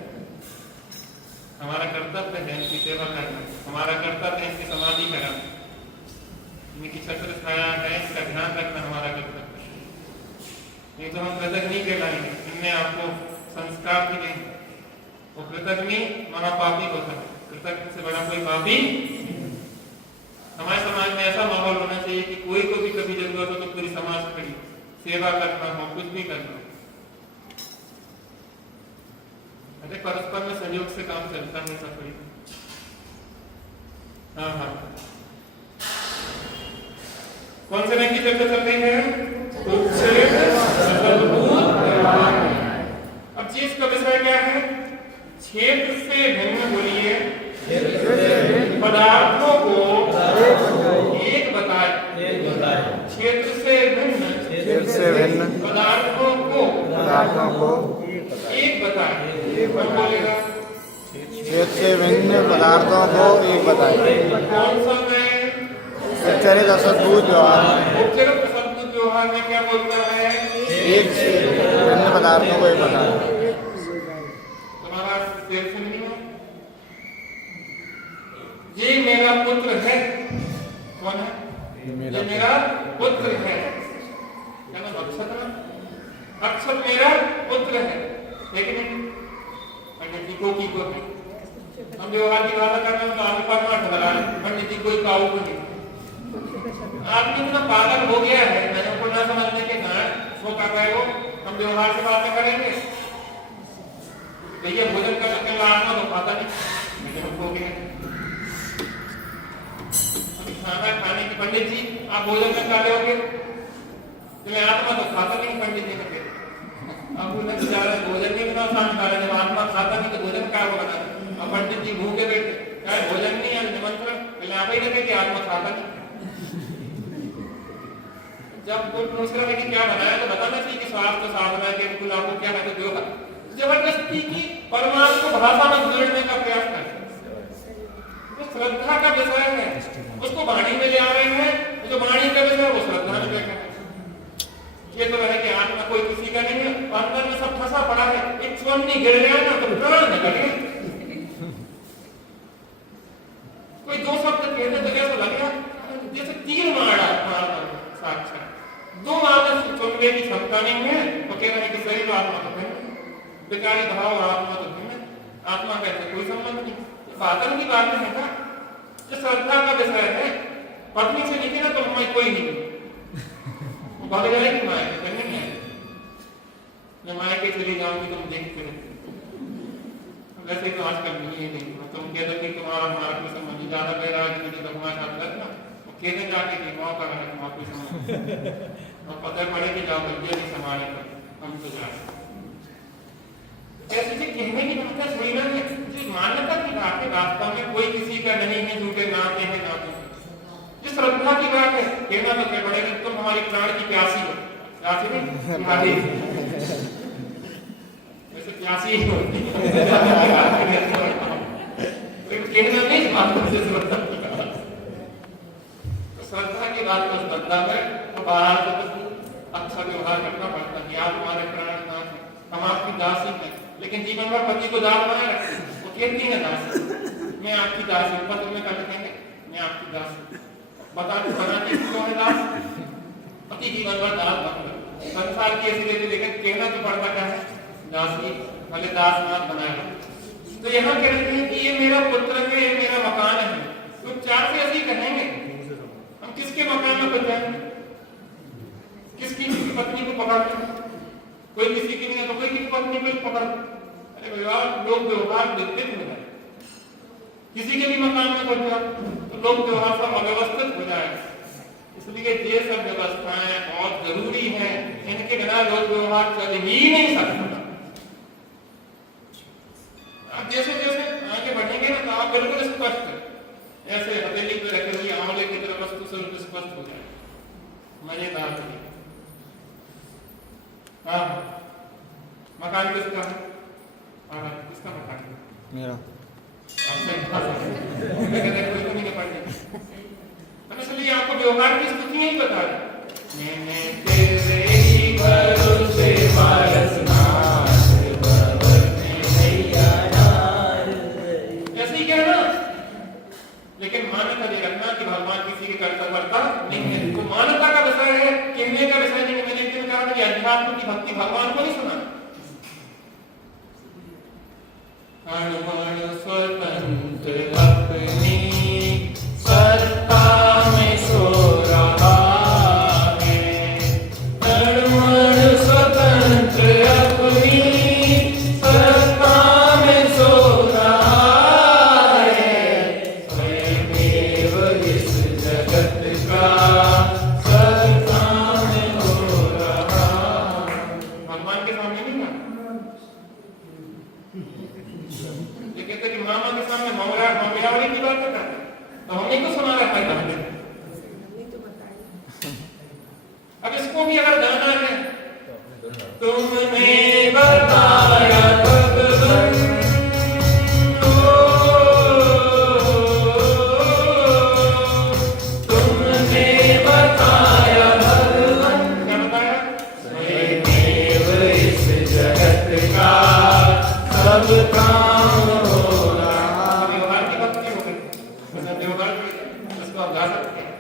हमारा कर्तव्य है इनकी सेवा करना, हमारा कर्तव्य है इनकी समाधि कराना, इनकी छत्र छाया है, इसका ध्यान रखना हमारा कर्तव्य है। नहीं तो हम कृतज्ञ नहीं कहलाएंगे, इनने आपको संस्कार दिए, वो कृतज्ञ महापापी होता है, कृतज्ञ से बड़ा कोई पापी। हमारे समाज में ऐसा माहौल होना चाहिए कि कोई को भी कभी जरूरत हो तो पूरी समाज खड़ी, सेवा करना हो, कुछ भी करना हो। परस्पर में सहयोग से काम चलता है सब कोई। हाँ हाँ, कौन से रंग की चर्चा चल रही है? उपक्षेप सर्वभूत व्यवहार। अब चीज का विषय क्या है? क्षेत्र से भिन्न, बोलिए, पदार्थों को एक बताए। क्षेत्र से भिन्न पदार्थों को एक बताए। कौन बोलेगा? क्षेत्र से भिन्न पदार्थों को एक बताए। कौन सा मैं? उपचारित असद्भुत व्यवहार। उपचारित असद्भुत व्यवहार में क्या बोलता है? एक से भिन्न पदार्थों को एक बताए। तुम्हारा सिर से नहीं है? ये मेरा पुत्र है। कौन है? ये मेरा पुत्र है। क्या नाम? अक्षत ना? अक्षत मेरा पुत्र है, लेकिन पंडित जी को की को है। हम व्यवहार की बात कर रहे हैं तो आगे परमार्थ बना रहे हैं, पंडित जी कोई काऊ को नहीं। आदमी इतना पागल हो गया है, मैंने को ना समझने के कारण सो का गए वो हम व्यवहार से बातें करेंगे। भैया भोजन का करके लाना तो खाता नहीं, लेकिन हम हो गए खाना खाने की। पंडित जी आप भोजन में खा लोगे, तुम्हें आत्मा तो खाता नहीं। पंडित जी ने फिर अब उन्हें बेचारा भोजन नहीं बना, शाम खा रहे, जब आत्मा खाता नहीं तो भोजन क्या बना? अब पंडित जी भूखे बैठे, क्या भोजन नहीं है, निमंत्रण पहले आप ही लगे कि आत्मा खाता नहीं। जब कोई पूछ रहा है कि क्या बनाया तो बताना चाहिए कि स्वास्थ्य साधना के बिल्कुल आपको क्या है तो देगा। जबरदस्ती की परमात्मा को भाषा में जोड़ने का प्रयास करें। तो श्रद्धा का विषय है, उसको वाणी में ले आ रहे हैं, जो वाणी का विषय वो श्रद्धा में देखा है। ये तो है कि आत्मा कोई किसी का नहीं है, अंदर में सब फंसा पड़ा है। एक चुन्नी गिर गया ना तो प्राण निकल गया। कोई दो शब्द कहने तो ऐसा लग रहा जैसे तीर मारा साक्षात। दो आदर्श चुनने की क्षमता नहीं है तो कह रहे हैं कि शरीर आत्मा तो भिन्न, विकारी भाव और आत्मा तो भिन्न, आत्मा का ऐसे कोई संबंध नहीं। बादल की बात है ना, जो श्रद्धा का विषय है। पत्नी से निकले ना तो हमारी कोई नहीं भाग जाएगी, माया के करने नहीं आएगी। मैं माया के चली जाऊंगी तुम देखते रहे। वैसे तो आजकल नहीं है, तुम कह दो कि तुम्हारा हमारा कोई संबंध ज्यादा गहरा है, मुझे तो हमारे साथ करना कहते जाके कि माँ का है तुम्हारा कोई संबंध और पता पड़े कि जाओ बल्कि नहीं संभाले तो हम तो जाए। ऐसे कहने की बात है, सही ना है, मान्यता की बात है। वास्तव में कोई किसी का नहीं है, झूठे नाते हैं नाते। जिस श्रद्धा की बात है, कहना तो क्या पड़ेगा, तुम हमारी प्राण की प्यासी हो। प्यासी नहीं तुम्हारी वैसे प्यासी ही होती है, कहना नहीं बात से श्रद्धा की बात। तो श्रद्धा की बात तो श्रद्धा है, तो बाहर तो अच्छा व्यवहार करना पड़ता है। आप हमारे प्राणनाथ हैं, हम आपकी दासी हैं, लेकिन जीवन भर पति को दास बनाए रखते। वो कहती है दास, मैं आपकी दास हूँ। पत्र में कर देंगे मैं आपकी दास हूँ। बता बनाते क्यों है दास? पति जीवन भर दास बन रहे। संसार की ऐसी लेते लेकिन कहना तो पड़ता क्या है? दासी भले दास नाथ बनाया। तो यहाँ कहते हैं कि ये मेरा पुत्र है, ये मेरा मकान है। तो चार से ऐसे ही कहेंगे, हम किसके मकान में बच जाएंगे? किसकी पत्नी को पकड़ते हैं? कोई किसी की नहीं है तो कोई की पत्नी को पकड़। अरे भैया लोग व्यवहार विकसित हो जाए, किसी के भी मकान में बच जाओ तो लोग व्यवहार सब अव्यवस्थित हो जाए। इसलिए ये सब व्यवस्थाएं बहुत जरूरी हैं, इनके बिना लोग व्यवहार चल ही नहीं सकता। आप जैसे जैसे आगे बढ़ेंगे ना तो आप बिल्कुल स्पष्ट ऐसे हथेली पे रखे हुए आंवले की तरह वस्तु स्वरूप स्पष्ट हो जाए। मजेदार है। हाँ मकान किसका है? किसका मकान है? मेरा। इसलिए आपको व्यवहार की स्थिति नहीं बता रही। मैंने तेरे ही भरोसे ऐसे ही कहना, लेकिन मान्यता नहीं रखना कि भगवान किसी के कर्तव्यता नहीं है। तो मान्यता का विषय है, कहने का विषय नहीं। मैंने एक दिन कहा कि अध्यात्म की भक्ति भगवान को नहीं सुना। अणुमण स्वतंत्र अपनी सत्ता में सो रहा है। अणुमण स्वतंत्र अपनी सत्ता में मीरावली की बात करता है, तो हमने तो सुना रखा है कहानी। अब इसको भी अगर गाना है, तुमने बताया भगवान, तुमने बताया भगवान, क्या बताया? स्वयमेव इस जगत का सब काम हो रहा। व्यवहार की भक्ति हो गई, मतलब व्यवहार इसको आप गा सकते हैं।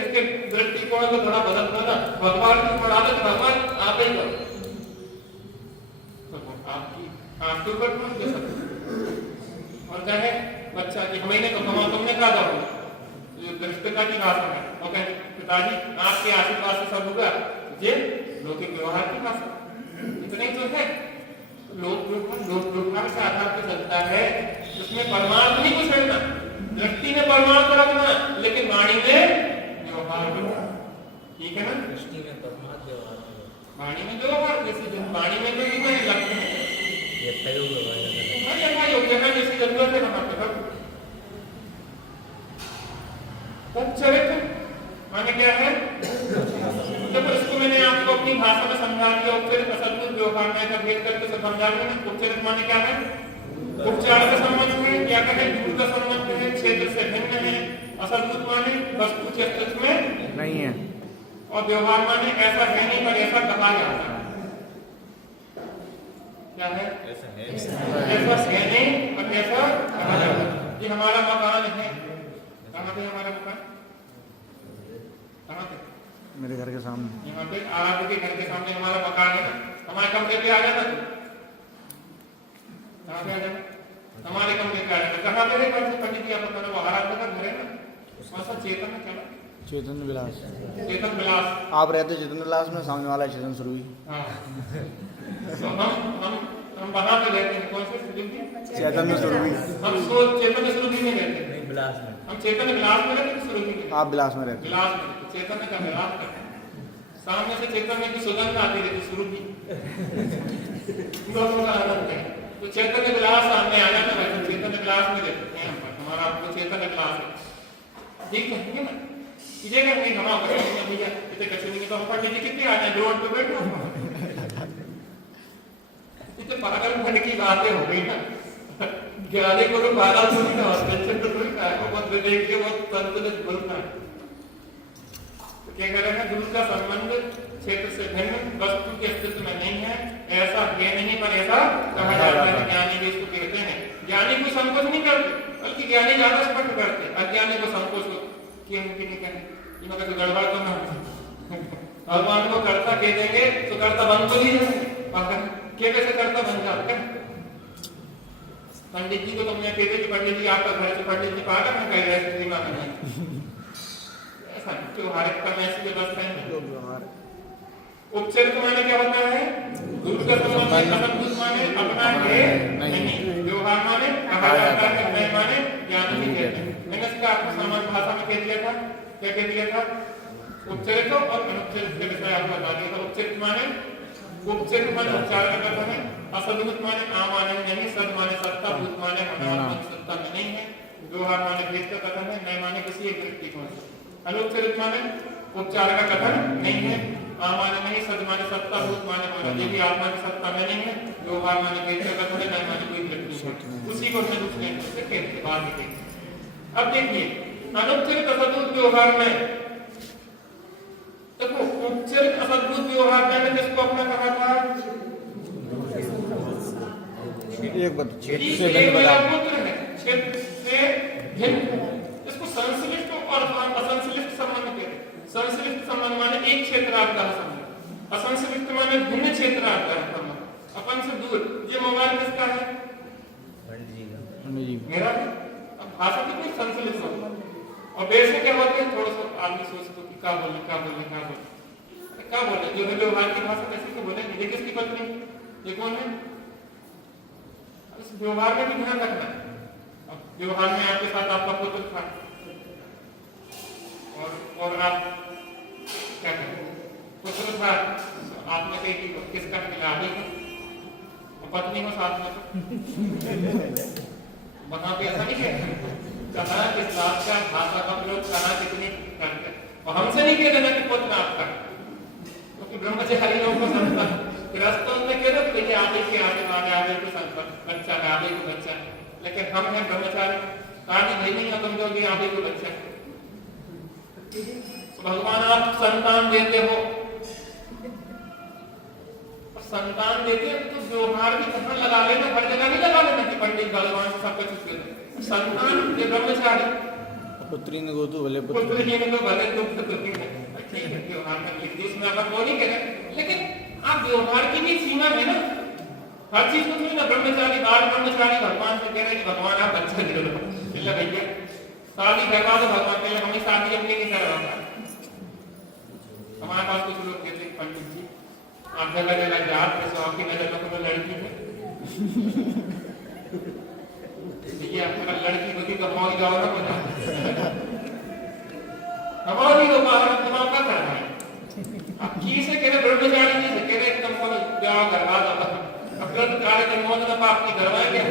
इसके दृष्टिकोण को थोड़ा बदल दो ना, भगवान की मर्यादा भगवान आप ही करो, आपकी आपके ऊपर कौन दे सकते। और क्या है बच्चा कि हमें तो कमा तुमने कहा था ये दृष्टता की भाषा है, ओके पिताजी आपके आशीर्वाद से सब होगा, ये लौकिक व्यवहार की भाषा इतने तो है। लोक व्यवहार के आधार पर चलता है, उसमें परमार्थ नहीं कुछ रहना, दृष्टि में परमार्थ रखना, लेकिन वाणी में व्यवहार करना, ठीक है ना? दृष्टि में परमार्थ, व्यवहार में वाणी में व्यवहार, जैसे जो वाणी में जो नहीं लगते हैं ये प्रयोग व्यवहार यथा योग्य है, जैसी जरूरत है वहां पे उपचरित्र माने क्या है? जब इसको मैंने आपको अपनी भाषा में समझा दिया, उपचरित्र असद्भुत व्यवहार में का भेद करके समझा दिया। उपचरित्र माने क्या है? उपचार का संबंध है, क्या है? दूर का संबंध है, क्षेत्र से भिन्न है। असद्भुत माने वस्तु के अस्तित्व में नहीं है, और व्यवहार माने ऐसा है नहीं पर ऐसा कहा जाता है। क्या है? ऐसा है नहीं पर ऐसा कहा जाता है। ये हमारा मकान है, कहाँ पे हमारा मकान? कहाँ पे? मेरे घर के सामने। यहाँ पे आपके घर के सामने हमारा मकान है, हमारे कमरे पे आ जाना, कहाँ पे आ जाना? हमारे कमरे पे आ जाना। कहाँ पे है? पंडित जी आप बताना, बाहर आपका घर है ना, उसका सब चेतन है, क्या चेतन विलास। चेतन विलास। आप रहते चेतन विलास में, सामने वाला चेतन सुरभि। हाँ तो हम वहाँ पे रहते हैं, कौन से सुरभि? चेतन में सुरभि। हम चेतन में सुरभि में रहते हैं, नहीं विलास में, हम चेतन विलास में रहते हैं, सुरभि में। आप विलास में रहते। विलास में चेतन का विलास करते हैं, सामने से चेतन में की सुगंध आती रहती, सुरभि दोनों का आनंद है। तो चेतन विलास सामने आ जाता है, चेतन विलास में रहते हैं, हमारा आपको चेतन विलास है, ठीक है ना? ये नहीं हमारा भैया इतने कच्चे नहीं, तो हम पंडित जी कितने आ जाए, रोड पे बैठो, इतने पागल भर की बातें हो गई ना। ज्ञानी को तो पागल थोड़ी ना होता है, चिंता थोड़ी ना है, वो बहुत विवेक के बहुत संतुलित बोलता है। तो क्या कह रहे हैं? दूर का संबंध क्षेत्र से भिन्न, वस्तु के अस्तित्व में नहीं है, ऐसा है नहीं पर ऐसा कहा जाता है। ज्ञानी भी इसको कहते हैं। ज्ञानी को संकोच नहीं करते, बल्कि ज्ञानी ज्यादा स्पष्ट करते, अज्ञानी को संकोच किए नहीं कहते, इन्होंने तो गड़बड़ तो ना भगवान को कर्ता कह देंगे तो कर्ता बन तो नहीं जाएंगे, क्या कैसे कर्ता बन जाते हैं? पंडित जी को तुमने कहते कि पंडित जी आपका घर से पंडित जी पागल है, कह रहे थे दिमाग में ऐसा त्योहारिक का मैसेज व्यवस्था है। उपचरित्र माने क्या होता है? दूर का संबंध, असद्भुत माने अपना है नहीं, व्यवहार माने कहा जाता है, नहीं माने ज्ञान नहीं कहते। मैंने इसका आपको सामान्य भाषा में कह दिया था, क्या कह दिया था? उपचरित्र और अनुपचरित्र के विषय आपको बता दिया था। उपचरित्र माने उपचरित्र माने उपचार का कथन है, असद्भुत माने आम आनंद नहीं, सद माने सत्ता, भूत माने मनोवात्मक सत्ता में नहीं है, व्यवहार माने भेद का कथन है, नहीं माने किसी एक दृष्टिकोण से, अनुपचरित्र माने उपचार का कथन नहीं है, आम माने नहीं, सद माने सत्ता, भूत माने मनोवात्मक, ये भी आत्मा की सत्ता में नहीं है, व्यवहार माने भेद का कथन है, नहीं माने कोई दृष्टिकोण। उसी को हमने दूसरे से कहते बाद में देखते। अब देखिए अनुपचरित असद्भुत व्यवहार में, देखो उपचरित असद्भुत व्यवहार में किसको अपना कहा था? एक बात क्षेत्र से भिन्न बता, पुत्र है, क्षेत्र से भिन्न, इसको संश्लिष्ट और असंश्लिष्ट संबंध कहते हैं। संश्लिष्ट संबंध माने एक क्षेत्र आपका संबंध, असंश्लिष्ट माने भिन्न क्षेत्र आपका संबंध, अपन से दूर। ये मोबाइल किसका है? पंडित जी का, पंडित जी। मेरा है। अब भाषा कितनी संश्लिष्ट हो, और वैसे क्या होते हैं, थोड़ा सा आदमी सोचते कि क्या बोले क्या बोले क्या बोले क्या बोले, जो है व्यवहार की भाषा कैसे को बोले, ये किसकी पत्नी, ये कौन है? इस व्यवहार में भी ध्यान रखना। अब व्यवहार में आपके साथ आपका पुत्र था और आप क्या करें, पुत्र था, आपने कही कि किसका मिला ही और पत्नी को साथ में, तो वहां पे ऐसा नहीं है किस बात का, भाषा का प्रयोग कहाँ कितनी करते हैं। और हमसे नहीं कह देना कि पुत्र आपका, क्योंकि ब्रह्मचारी लोग को संता गृहस्थों में कह दो देखिए आप ही के आगे वाले आगे को बच्चा है, आगे को बच्चा है, लेकिन हम हैं ब्रह्मचारी, आगे भाई नहीं है, तुम जो भी आगे को बच्चा है। तो भगवान आप संतान देते हो, संतान देते हैं तो व्यवहार भी कहाँ लगा लेना, हर जगह नहीं लगा लेना कि पंडित भगवान सब कुछ दे दो। संतान ये ब्रह्मचारी, पुत्री ने गोतु भले पुत्र ही ने तो भले दुख तो ठीक है, ठीक है व्यवहार में लिख दी, इसमें अपन वो नहीं कह रहे, लेकिन आप व्यवहार की भी सीमा है ना, हर चीज को ना ब्रह्मचारी बाल ब्रह्मचारी भगवान से कह रहे कि भगवान आप बच्चा दे दो, चलो भैया शादी करवा दो भगवान, पहले हमें शादी अपनी नहीं करवाता। हमारे पास कुछ लोग कहते पंडित जी आप जगह जगह जात के शौक की नजर में कोई लड़की है, देखिए आपका लड़की होती तो मौज जाओ ना मजा, हमारी हो पा रहा तुम आपका कर रहा है, आप की से कह रहे ब्रह्मचारी जी से कह रहे एकदम को ब्याह करवा दो, अब तो कार्य के मौज ना पाप की करवाए क्या,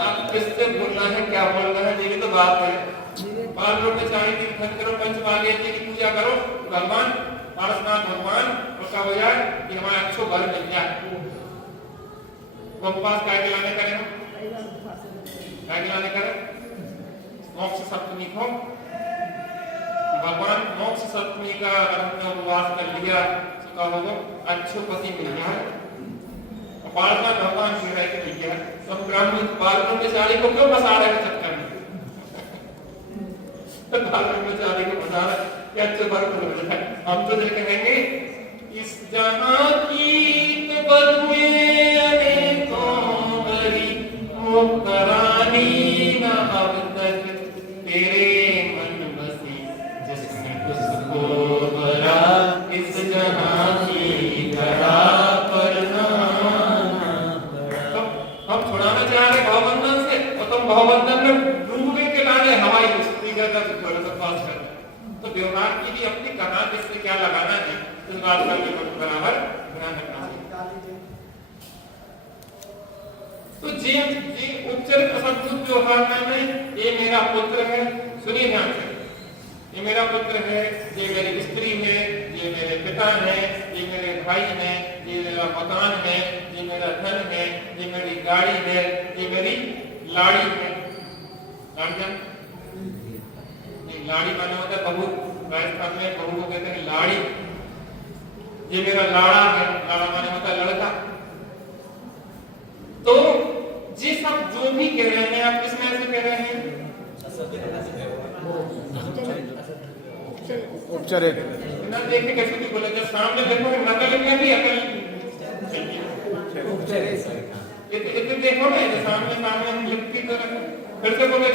आप किससे बोलना है क्या बोलना है, ये तो बात है। बाल ब्रह्मचारी की खंड करो, पंचमाली की पूजा करो, भगवान पारसनाथ भगवान उसका हो जाए कि हमारे अच्छो घर मिल जाए। उपवास काय के लाने करें, काय के लाने करें, मोक्ष सप्तमी को भगवान मोक्ष सप्तमी का अगर हमने उपवास कर लिया तो क्या होगा, अच्छो पति मिल जाए। पारसनाथ भगवान कह रहे कि भैया तो हम ब्राह्मण बाल ब्रह्मचारी को क्यों फंसा रहे हैं चक्कर में, बाल ब्रह्मचारी को फंसा रहे क्या अच्छे बात हो जाए। हम तो कहेंगे इस जहां की बदुएं अनेकों बरी मुकरानी न अब तक तेरे मन बसी जिसने उसको भरा, इस जहां की धरा पर हम छुड़ाना चाह रहे भवबंधन से, और तुम भवबंधन में डूबने के लाने हमारी स्त्री का थोड़ा सा पास कर, तो व्यवहार की भी अपनी कहां किससे क्या लगाना है इस बात का भी बराबर ध्यान रखना चाहिए। तो जी उपचरित असद्भुत व्यवहार में ये मेरा पुत्र है, सुनिए ध्यान से, ये मेरा पुत्र है, ये मेरी स्त्री है, ये मेरे पिता है, ये मेरे भाई है, ये मेरा मकान है, ये मेरा धन है, ये मेरी गाड़ी है, ये मेरी लाड़ी है। लाड़ी लाड़ी माने होता है बहू, राजस्थान में बहू को कहते हैं लाड़ी। ये मेरा लाड़ा है, लाड़ा माने होता है लड़का। तो ये सब जो भी कह रहे हैं आप किस में से कह रहे हैं, उपचरित ना देखे कैसे भी बोले, जब सामने देखो नकल में भी अकल ये देखो ना, ये सामने हम लिखती तो फिर से बोले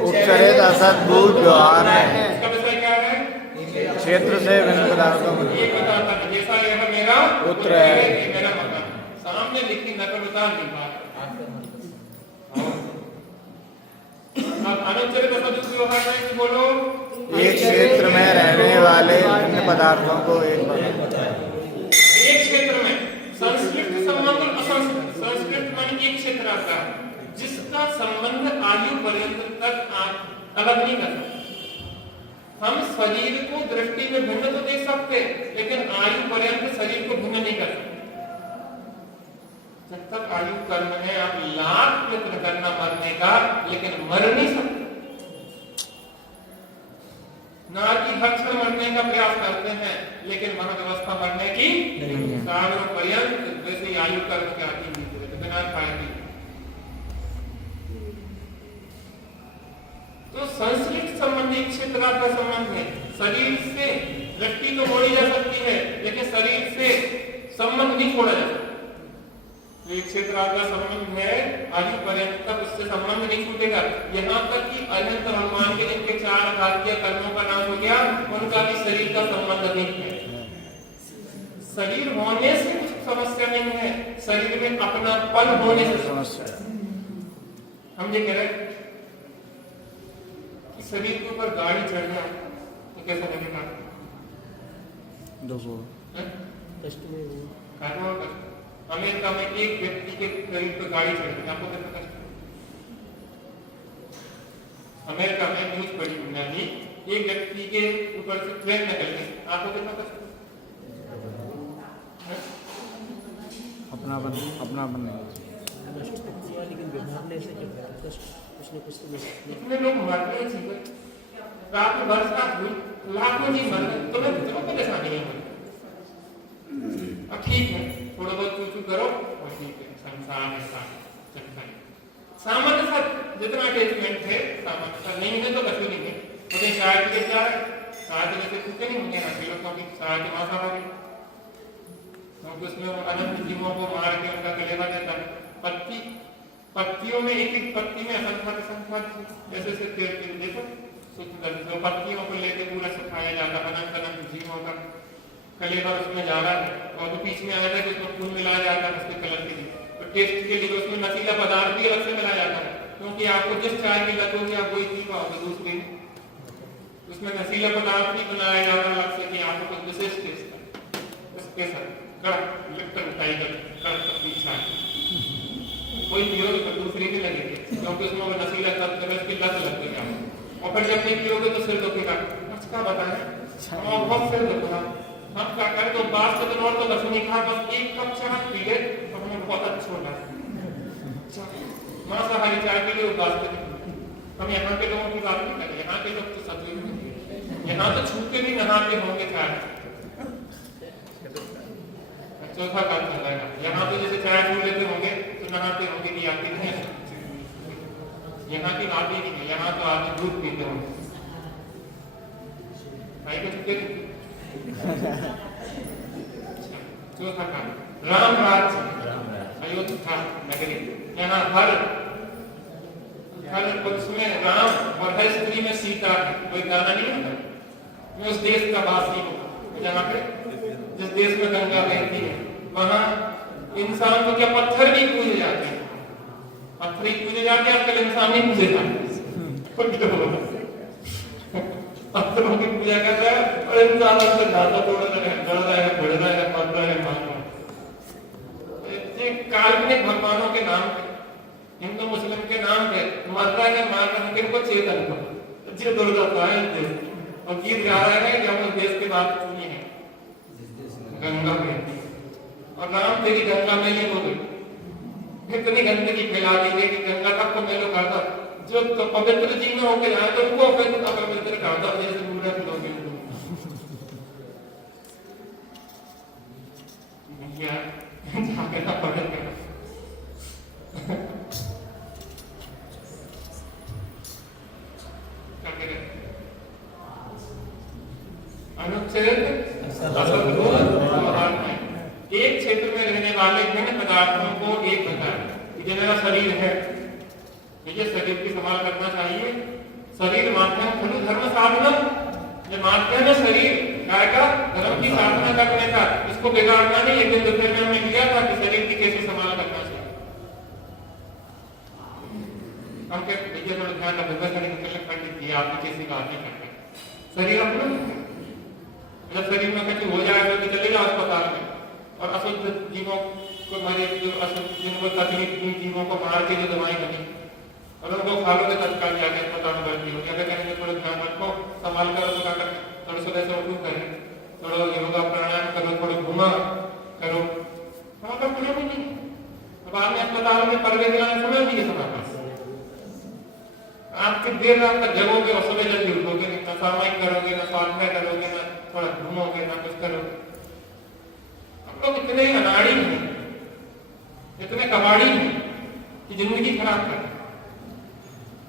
उपचरित असद्भुत व्यवहार है, इसका विषय क्या है, क्षेत्र से भिन्न पदार्थों में ये बताता है जैसा यह मेरा पुत्र है, मेरा मकान, सामने लिखी नकल उतार नहीं पा अब अनुच्छेद असद्भुत व्यवहार है कि बोलो एक क्षेत्र में रहने वाले भिन्न पदार्थों को एक क्षेत्र में संस्कृत संबंध असंस्कृत, संस्कृत माने एक क्षेत्र आता है जिसका संबंध आयु पर्यंत तक अलग नहीं कर सकते। हम शरीर को दृष्टि में भिन्न तो देख सकते, लेकिन आयु पर्यंत शरीर को भिन्न नहीं कर सकते। जब तक आयु कर्म में आप लाख प्रयत्न करना मरने का, लेकिन मर नहीं सकते। नारी हर क्षण मरने का प्रयास करते हैं, लेकिन महाव्यवस्था मरने की सालों पर्यंत वैसे आयु कर्म के आती बिना पाएगी। तो संस्कृत संबंधी क्षेत्र का संबंध है, शरीर से दृष्टि तो मोड़ी जा सकती है, लेकिन शरीर से संबंध नहीं छोड़ा जा सकता। एक क्षेत्र का संबंध है आयु पर्यंत तक उससे संबंध नहीं छूटेगा। यहाँ तक कि अनंत भगवान के जिनके 4 भारतीय कर्मों का नाम हो गया, उनका भी शरीर का संबंध नहीं है। शरीर होने से कुछ समस्या नहीं है, शरीर में अपनापन होने से समस्या है। हम ये कह रहे हैं कि शरीर के ऊपर गाड़ी चढ़ जाए तो कैसा लगेगा, अमेरिका में एक व्यक्ति के शरीर पर गाड़ी चढ़ गई, आपको कैसा कष्ट, अमेरिका में न्यूज पड़ी हमने अभी, एक व्यक्ति के ऊपर से ट्रेन निकल गई, आपको कितना कष्ट अपनापन नहीं। लेकिन व्यवहार ने ऐसे क्यों किया? कष्ट कुछ न कुछ तो इतने लोग मर रहे हैं जीवन, रात में बरसात हुई, लाखों जी मर गए, तुम्हें कितना परेशानी है? अब ठीक है, थोड़ा बहुत चूचू करो और ठीक है, संसार है चलता है। सामान्य सा जितना अटैचमेंट है सामान्य सा नहीं है तो कभी नहीं है। मुझे चाय के क्या है, चाय के जैसे कुत्ते नहीं होंगे ना लोग, क्योंकि चाय के मांसाहारी, क्योंकि उसमें वो अनंत जीवों को मार के उनका कलेवा देता है। पत्तियों में एक एक पत्ती में असंख्यात जैसे से पेड़ के देखो तो पत्तियों को लेकर पूरा सुखाया जाता है, अनंत जीवों का कलेवा उसमें जा रहा है। और तो बीच में आया था कि उसमें खून मिलाया जाता है उसके कलर के लिए, और टेस्ट के लिए उसमें नशीला पदार्थ भी अलग से मिलाया जाता है, क्योंकि आपको जिस चाय की लत होगी आप वही पी पाओगे, दूसरी उसमें नशीला पदार्थ भी बनाया जाता है अलग से कि आपको कुछ विशेष टेस्ट है। उसके साथ कड़क लिप्टन टाइगर कड़क पीछा कोई पियोगे तो दूसरी भी लगेगी, क्योंकि उसमें वो नशीला तत्व उसकी लत लग गई आपको। और फिर जब नहीं पियोगे तो सिर दुखेगा, क्या बताएं और बहुत सिर दुखेगा। हम क्या करें तो बात के दिन और तो बस नहीं खा, बस एक कप चाय पी गए तो हमें बहुत अच्छा लगा। मांसाहारी चाय के लिए बात करें, हम यहाँ के लोगों की बात नहीं करें, यहाँ के लोग तो सब्जी नहीं, यहाँ तो छू के भी नहाते होंगे चाय। चौथा काम चल रहा है, यहाँ तो जैसे चाय छू लेते होंगे तो नहाते होंगे कि आते नहीं है, यहाँ की बात ही नहीं है, यहाँ तो आदमी दूध पीते होंगे। चौथा काम राम राज्य अयोध्या नगरी, यहाँ हर उसमें राम और हर स्त्री में सीता है। कोई गाना नहीं होता, मैं उस देश का वासी हूँ जहाँ पे जिस देश में गंगा बहती है, वहाँ इंसान को क्या पत्थर भी पूजे जाते हैं, पत्थर ही पूजे जाते हैं, आजकल इंसान नहीं पूजे जाते, पत्थरों की पूजा करता है और इंसान से ढांचा तोड़ रहा है, गड़ रहा है, बढ़ रहा है, मर रहा है, मान रहा है। काल्पनिक भगवानों के नाम पे, हिंदू मुस्लिम के नाम पे मर रहा है, मार रहा है, किनको चेतन को जी दुर्गा देश और गीत गा रहा है जब उस देश की बात सुनी है गंगा में, और राम तेरी गंगा मेले हो गई, इतनी गंदगी फैला दी गई कि गंगा तक को मेलो करता, जो तो पवित्र जी में होकर आए तो उनको अपवित्र करता, जैसे मूर्ख लोग जागना पड़ेगा। अनुच्छेद एक क्षेत्र में रहने वाले भिन्न पदार्थों को एक बताएं। ये मेरा शरीर है, मुझे शरीर की संभाल करना चाहिए। शरीर माध्यम खलु धर्म साधनम, ये माध्यम है शरीर काय का धर्म की साधना करने का, इसको बिगाड़ना नहीं। एक दिन दूसरे में हमने किया था कि शरीर की कैसे संभाल करना चाहिए। हम क्या विजय थोड़ा ध्यान रखना, शरीर पंडित जी आपने कैसी बात नहीं करते, शरीर अपना जब शरीर में कहीं हो जाए तो चले जाओ अस्पताल में, और अशुद्ध जीवों को मरे, जो अशुद्ध जिनको तकलीफ दी जीवों को मार के जो दवाई बनी और उनको खा लो के तत्काल जाके अस्पताल में भर्ती हो। क्या करेंगे, थोड़ा ध्यान रखो, संभाल कर रखो, क्या करें, थोड़ा सुबह से उठो करें, थोड़ा योगा प्राणायाम करो, थोड़ा घुमा करो, वहां पर कुछ भी नहीं। बाद में अस्पताल में परवे दिलाने समय नहीं है समय पास, आपके देर रात तक जगोगे और सुबह जल्दी उठोगे, ना सामायिक करोगे, ना स्वाध्याय करोगे, ना थोड़ा घूमोगे, ना कुछ करोगे। हम लोग इतने अनाड़ी हैं, इतने कबाड़ी हैं कि जिंदगी खराब कर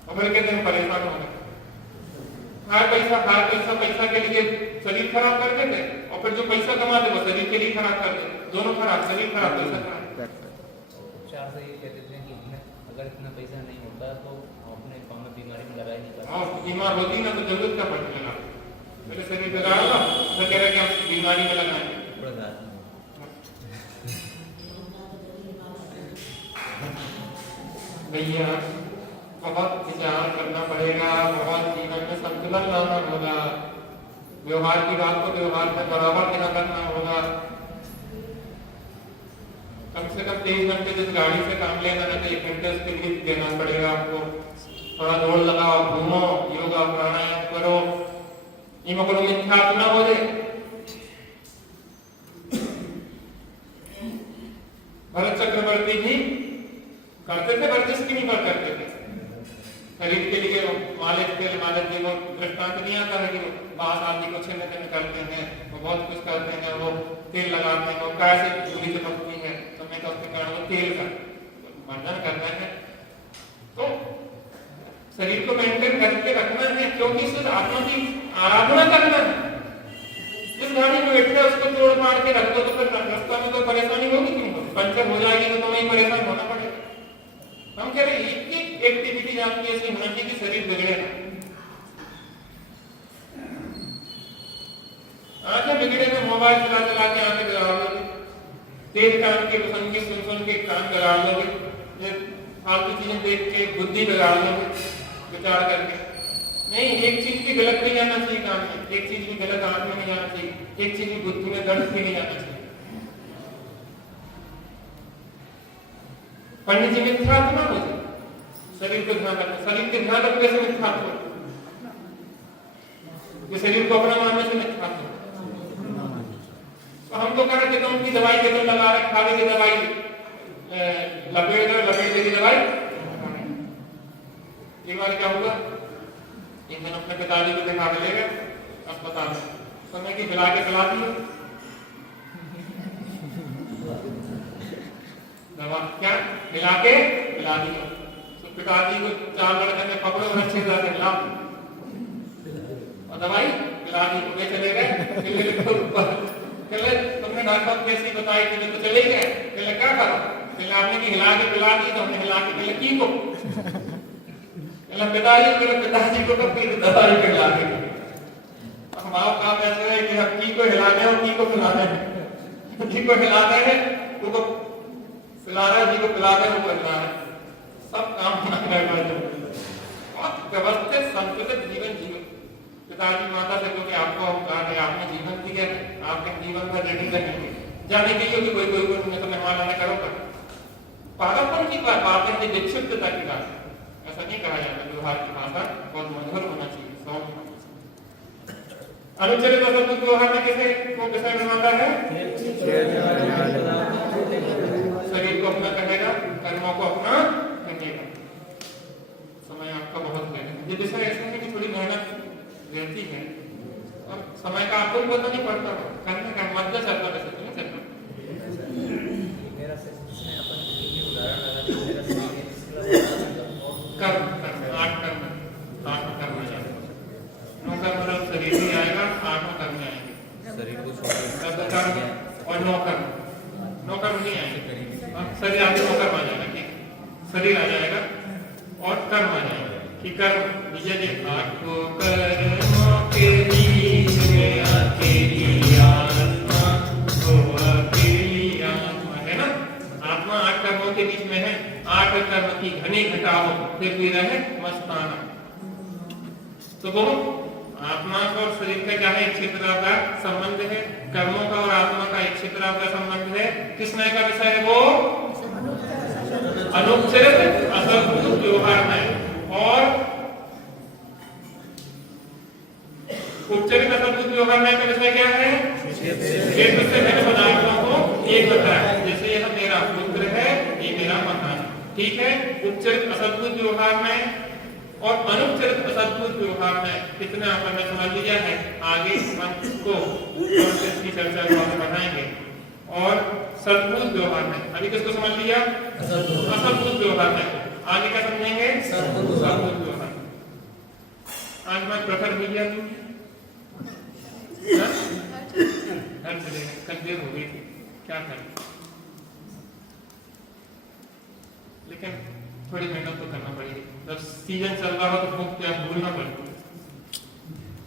और फिर कहते हैं परेशान हो गए। हार पैसा पैसा के लिए शरीर खराब कर देते, और फिर जो पैसा कमाते वो शरीर के लिए खराब कर देते, दोनों खराब, शरीर खराब पैसा खराब। चार से ये कहते थे कि अगर इतना पैसा नहीं होता तो अपने पाँव में बीमारी में लगा ही नहीं पाता। हाँ, बीमार होती ना तो जरूरत क्या पड़ती लगा, मेरे शरीर बिगाड़ना तो कह रहे कि हम बीमारी में लगाएंगे। भैया बहुत विचार करना पड़ेगा, बहुत जीवन में संतुलन लाना होगा, व्यवहार की बात को व्यवहार में बराबर देना करना होगा। कम से कम 23 घंटे जिस गाड़ी से काम लेना है तो 1 घंटे उसके लिए देना पड़ेगा आपको। थोड़ा दौड़ लगाओ, घूमो, पकड़ो मिथ्यात्मा हो जाए। भरत चक्रवर्ती भी करते थे, वर्जिश की नहीं पर करते थे। शरीर के लिए मालिक जी को दृष्टांत नहीं आता है कि वो बात आदि को छिन्न भिन्न करते हैं, वो बहुत कुछ करते हैं, वो तेल लगाते हैं, वो कैसे चूड़ी से पकती है, तो मैं तो उसके कारण वो तेल का वर्णन करना है। तो शरीर को मेंटेन करके रखना है, क्योंकि सिर्फ आत्मा की आराधना करना है। जिस गाड़ी में बैठे उसको तोड़ फाड़ के रख दो तो फिर रास्ता में कोई परेशानी होगी क्यों? पंचर हो जाएगी तो तुम्हें परेशान होना पड़ेगा। हम कह रहे एक एक एक्टिविटी आपकी ऐसी होना चाहिए कि शरीर बिगड़े ना। आंखें बिगड़े में मोबाइल चला चला के आंखें गड़ा लोगे, तेज कान के संगीत सुन सुन के कान गड़ा लोगे, फालतू चीजें देख के बुद्धि बिगाड़ लोगे विचार करके। नहीं, एक चीज भी गलत नहीं जाना चाहिए कान में, एक चीज भी गलत आंख में नहीं जाना चाहिए, एक चीज भी बुद्धि में गलत भी नहीं जाना चाहिए। पंडित जी मिथ्यात्मा हो जाए, शरीर को ध्यान रखना, शरीर के ध्यान रखने से मिथ्यात्मा, ये शरीर को अपना मानने से मिथ्यात्मा। तो हम तो कह रहे थे उनकी दवाई के तो लगा रहे, खाने की दवाई लपेट की दवाई। एक बार क्या हुआ, एक दिन अपने पिताजी को दिखा के ले गए अस्पताल में, समय की खिला के खिला दी दवा, क्या मिला के खिला दी। तो पिताजी को 4 लड़के ने पकड़ो और अच्छे से खिला और दवाई खिला दी। वे चले गए कहले तुमने डॉक्टर कैसी बताई थी, तो चले गए। कहले क्या करो, कहले आपने की हिला के खिला दी, तो हमने हिला के कहले की को पिताजी को फिर दवाई खिला दी। हम आप काम ऐसे है कि हम की को हिलाने और की को खिलाने हैं, जी को हिलाते हैं वो को खिला रहा है, जी को खिलाते हैं वो खिला रहा है, सब काम बहुत व्यवस्थित संतुलित जीवन जीवन। पिताजी माता से क्योंकि आपको हम कहा है आपने जीवन दिया, आपके जीवन में रेडी रहेंगे जाने के लिए कोई तो मेहमान आने करो कर पागलपन की बात है, विक्षिप्तता की बात है। ऐसा नहीं कहा जाता, व्यवहार की भाषा बहुत मधुर होना चाहिए, सॉफ्ट होना चाहिए। अनुचरित शब्द व्यवहार में किसे को विषय में आता है, शरीर को अपना कहेगा, कर्मों को अपना कहेगा। समय आपका बहुत है, ये विषय ऐसे है कि थोड़ी मेहनत रहती है और समय का आपको पता नहीं पड़ता, करने का मध्य चलता वैसे तो नहीं चलता। मेरा जिसमें अपन ये उदाहरण लगा कि मेरा शरीर है, इसका कर्म 8 कर्म जाएगा, 9 कर्म मतलब शरीर भी आएगा, 8 कर्म आएंगे, शरीर को छोड़ 10 कर्म और 9 कर्म नहीं आएंगे, शरीर आगे 9 कर्म आ जाएगा, ठीक, शरीर आ जाएगा और कर्म आ जाएगा कि कर्म विजय 8 कर्मों के बीच में अकेली आत्मा हो, अकेली आत्मा है ना, आत्मा 8 कर्मों के बीच में है, 8 कर्म की घनी घटाओ फिर भी रहे मस्ताना। तो वो आत्मा का और शरीर का क्या है, एक क्षेत्र का संबंध है, कर्मों का और आत्मा का एक क्षेत्र का संबंध है। किस नए का विषय है वो, अनुपचरित असद्भुत व्यवहार में, और उपचरित असद्भुत व्यवहार में का विषय क्या है, क्षेत्र से भिन्न पदार्थों को एक बताया। जैसे यह मेरा पुत्र है, ये मेरा मकान, ठीक है। उपचरित असद्भुत व्यवहार में और अनुपचरित असद्भुत व्यवहार में कितना अपन ने समझ लिया है, आगे हम इसको इसकी चर्चा को आगे बढ़ाएंगे। और सद्भुत व्यवहार में अभी किसको समझ लिया, असद्भुत व्यवहार में, आगे क्या समझेंगे, सद्भुत व्यवहार। आज मैं प्रखर हो गया, घर चले गए, कल देर हो गई थी, क्या करें, लेकिन थोड़ी मेहनत तो करना पड़ेगी। जब सीजन चल रहा हो तो भूख प्यास भूलना पड़ेगी,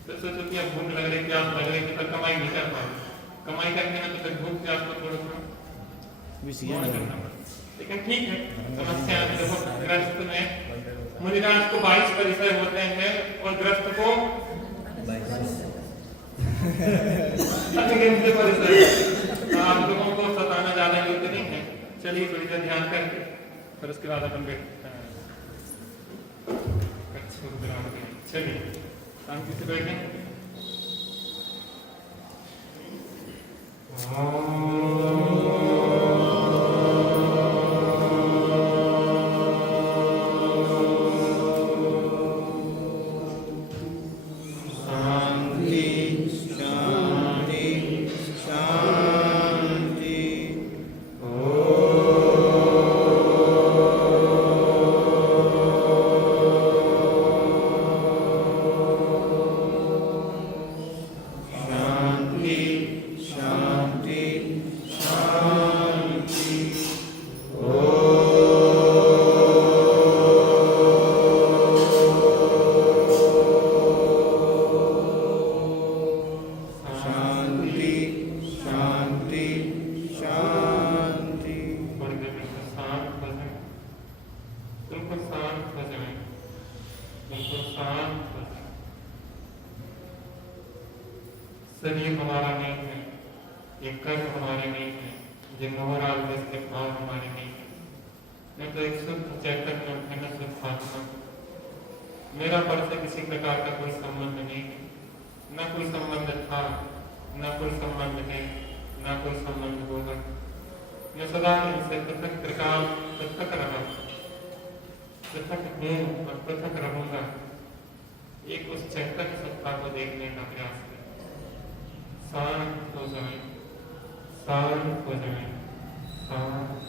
तो सोचो कि अब भूख लग रही, प्यास लग रही, तो फिर कमाई नहीं कर पाओगे, कमाई करने में तो फिर भूख प्यास को थोड़ा करना पड़ेगा। लेकिन ठीक है, समस्या देखो, ग्रस्त में मुनिराज को 22 परिचय होते हैं और ग्रस्त को आप लोगों को सताना ज्यादा योग्य नहीं है। चलिए थोड़ी देर ध्यान करके फिर उसके बाद अपन बैठते हैं। चलिए शांति से बैठे। बिल्कुल शांत हो जाए। शरीर हमारा नहीं है, ये कर्म हमारे नहीं है, ये मोहराल के भाव हमारे नहीं है। मैं तो एक शुद्ध चैतन्य अखंड शुद्ध आत्मा हूँ। मेरा पर से किसी प्रकार का कोई संबंध नहीं है, न कोई संबंध था, न कोई संबंध है, न कोई संबंध होगा। मैं सदा इनसे पृथक त्रिकाल पृथक रहा, पृथक हूँ और पृथक रहूंगा। एक उस चैतन्य सत्ता को देखने का प्रयास करें। शांत हो जाए, शांत हो जाए, शांत।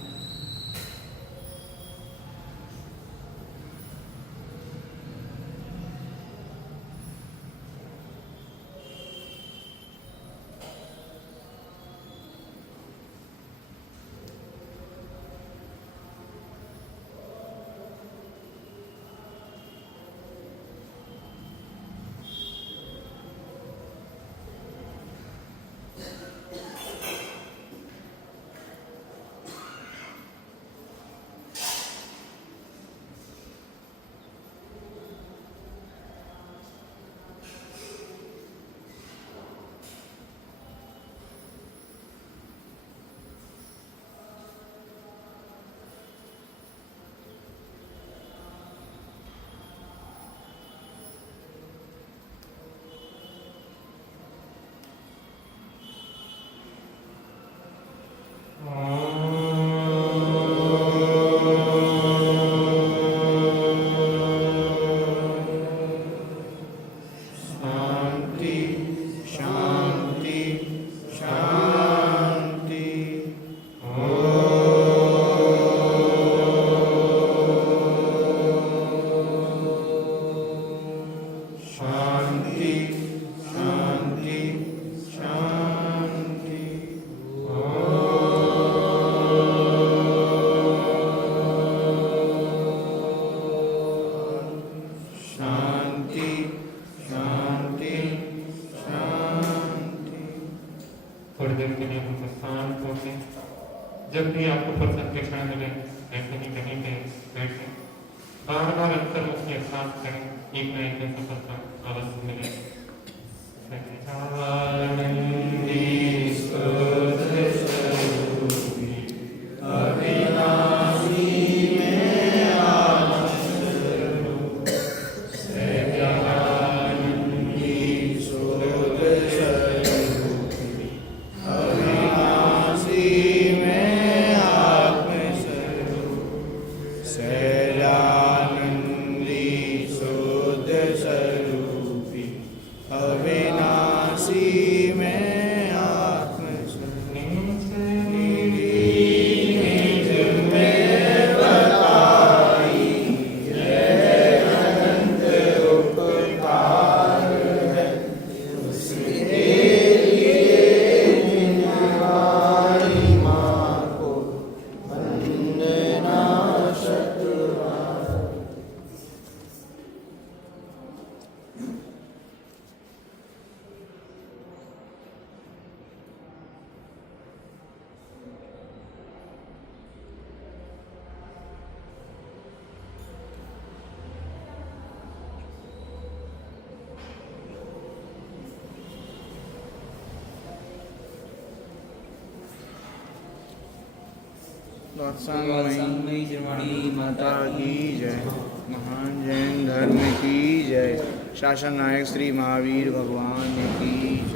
जब भी आपको फुर्सत के क्षण मिले ऐसे ही कहीं पे बैठे, बार बार अंतर्मुखी एहसास करें, एक न एक दिन सफलता अवश्य मिले। वात्सांगमयी जर्मनी माता की जय। महान जैन धर्म की जय। शासन नायक श्री महावीर भगवान की जय।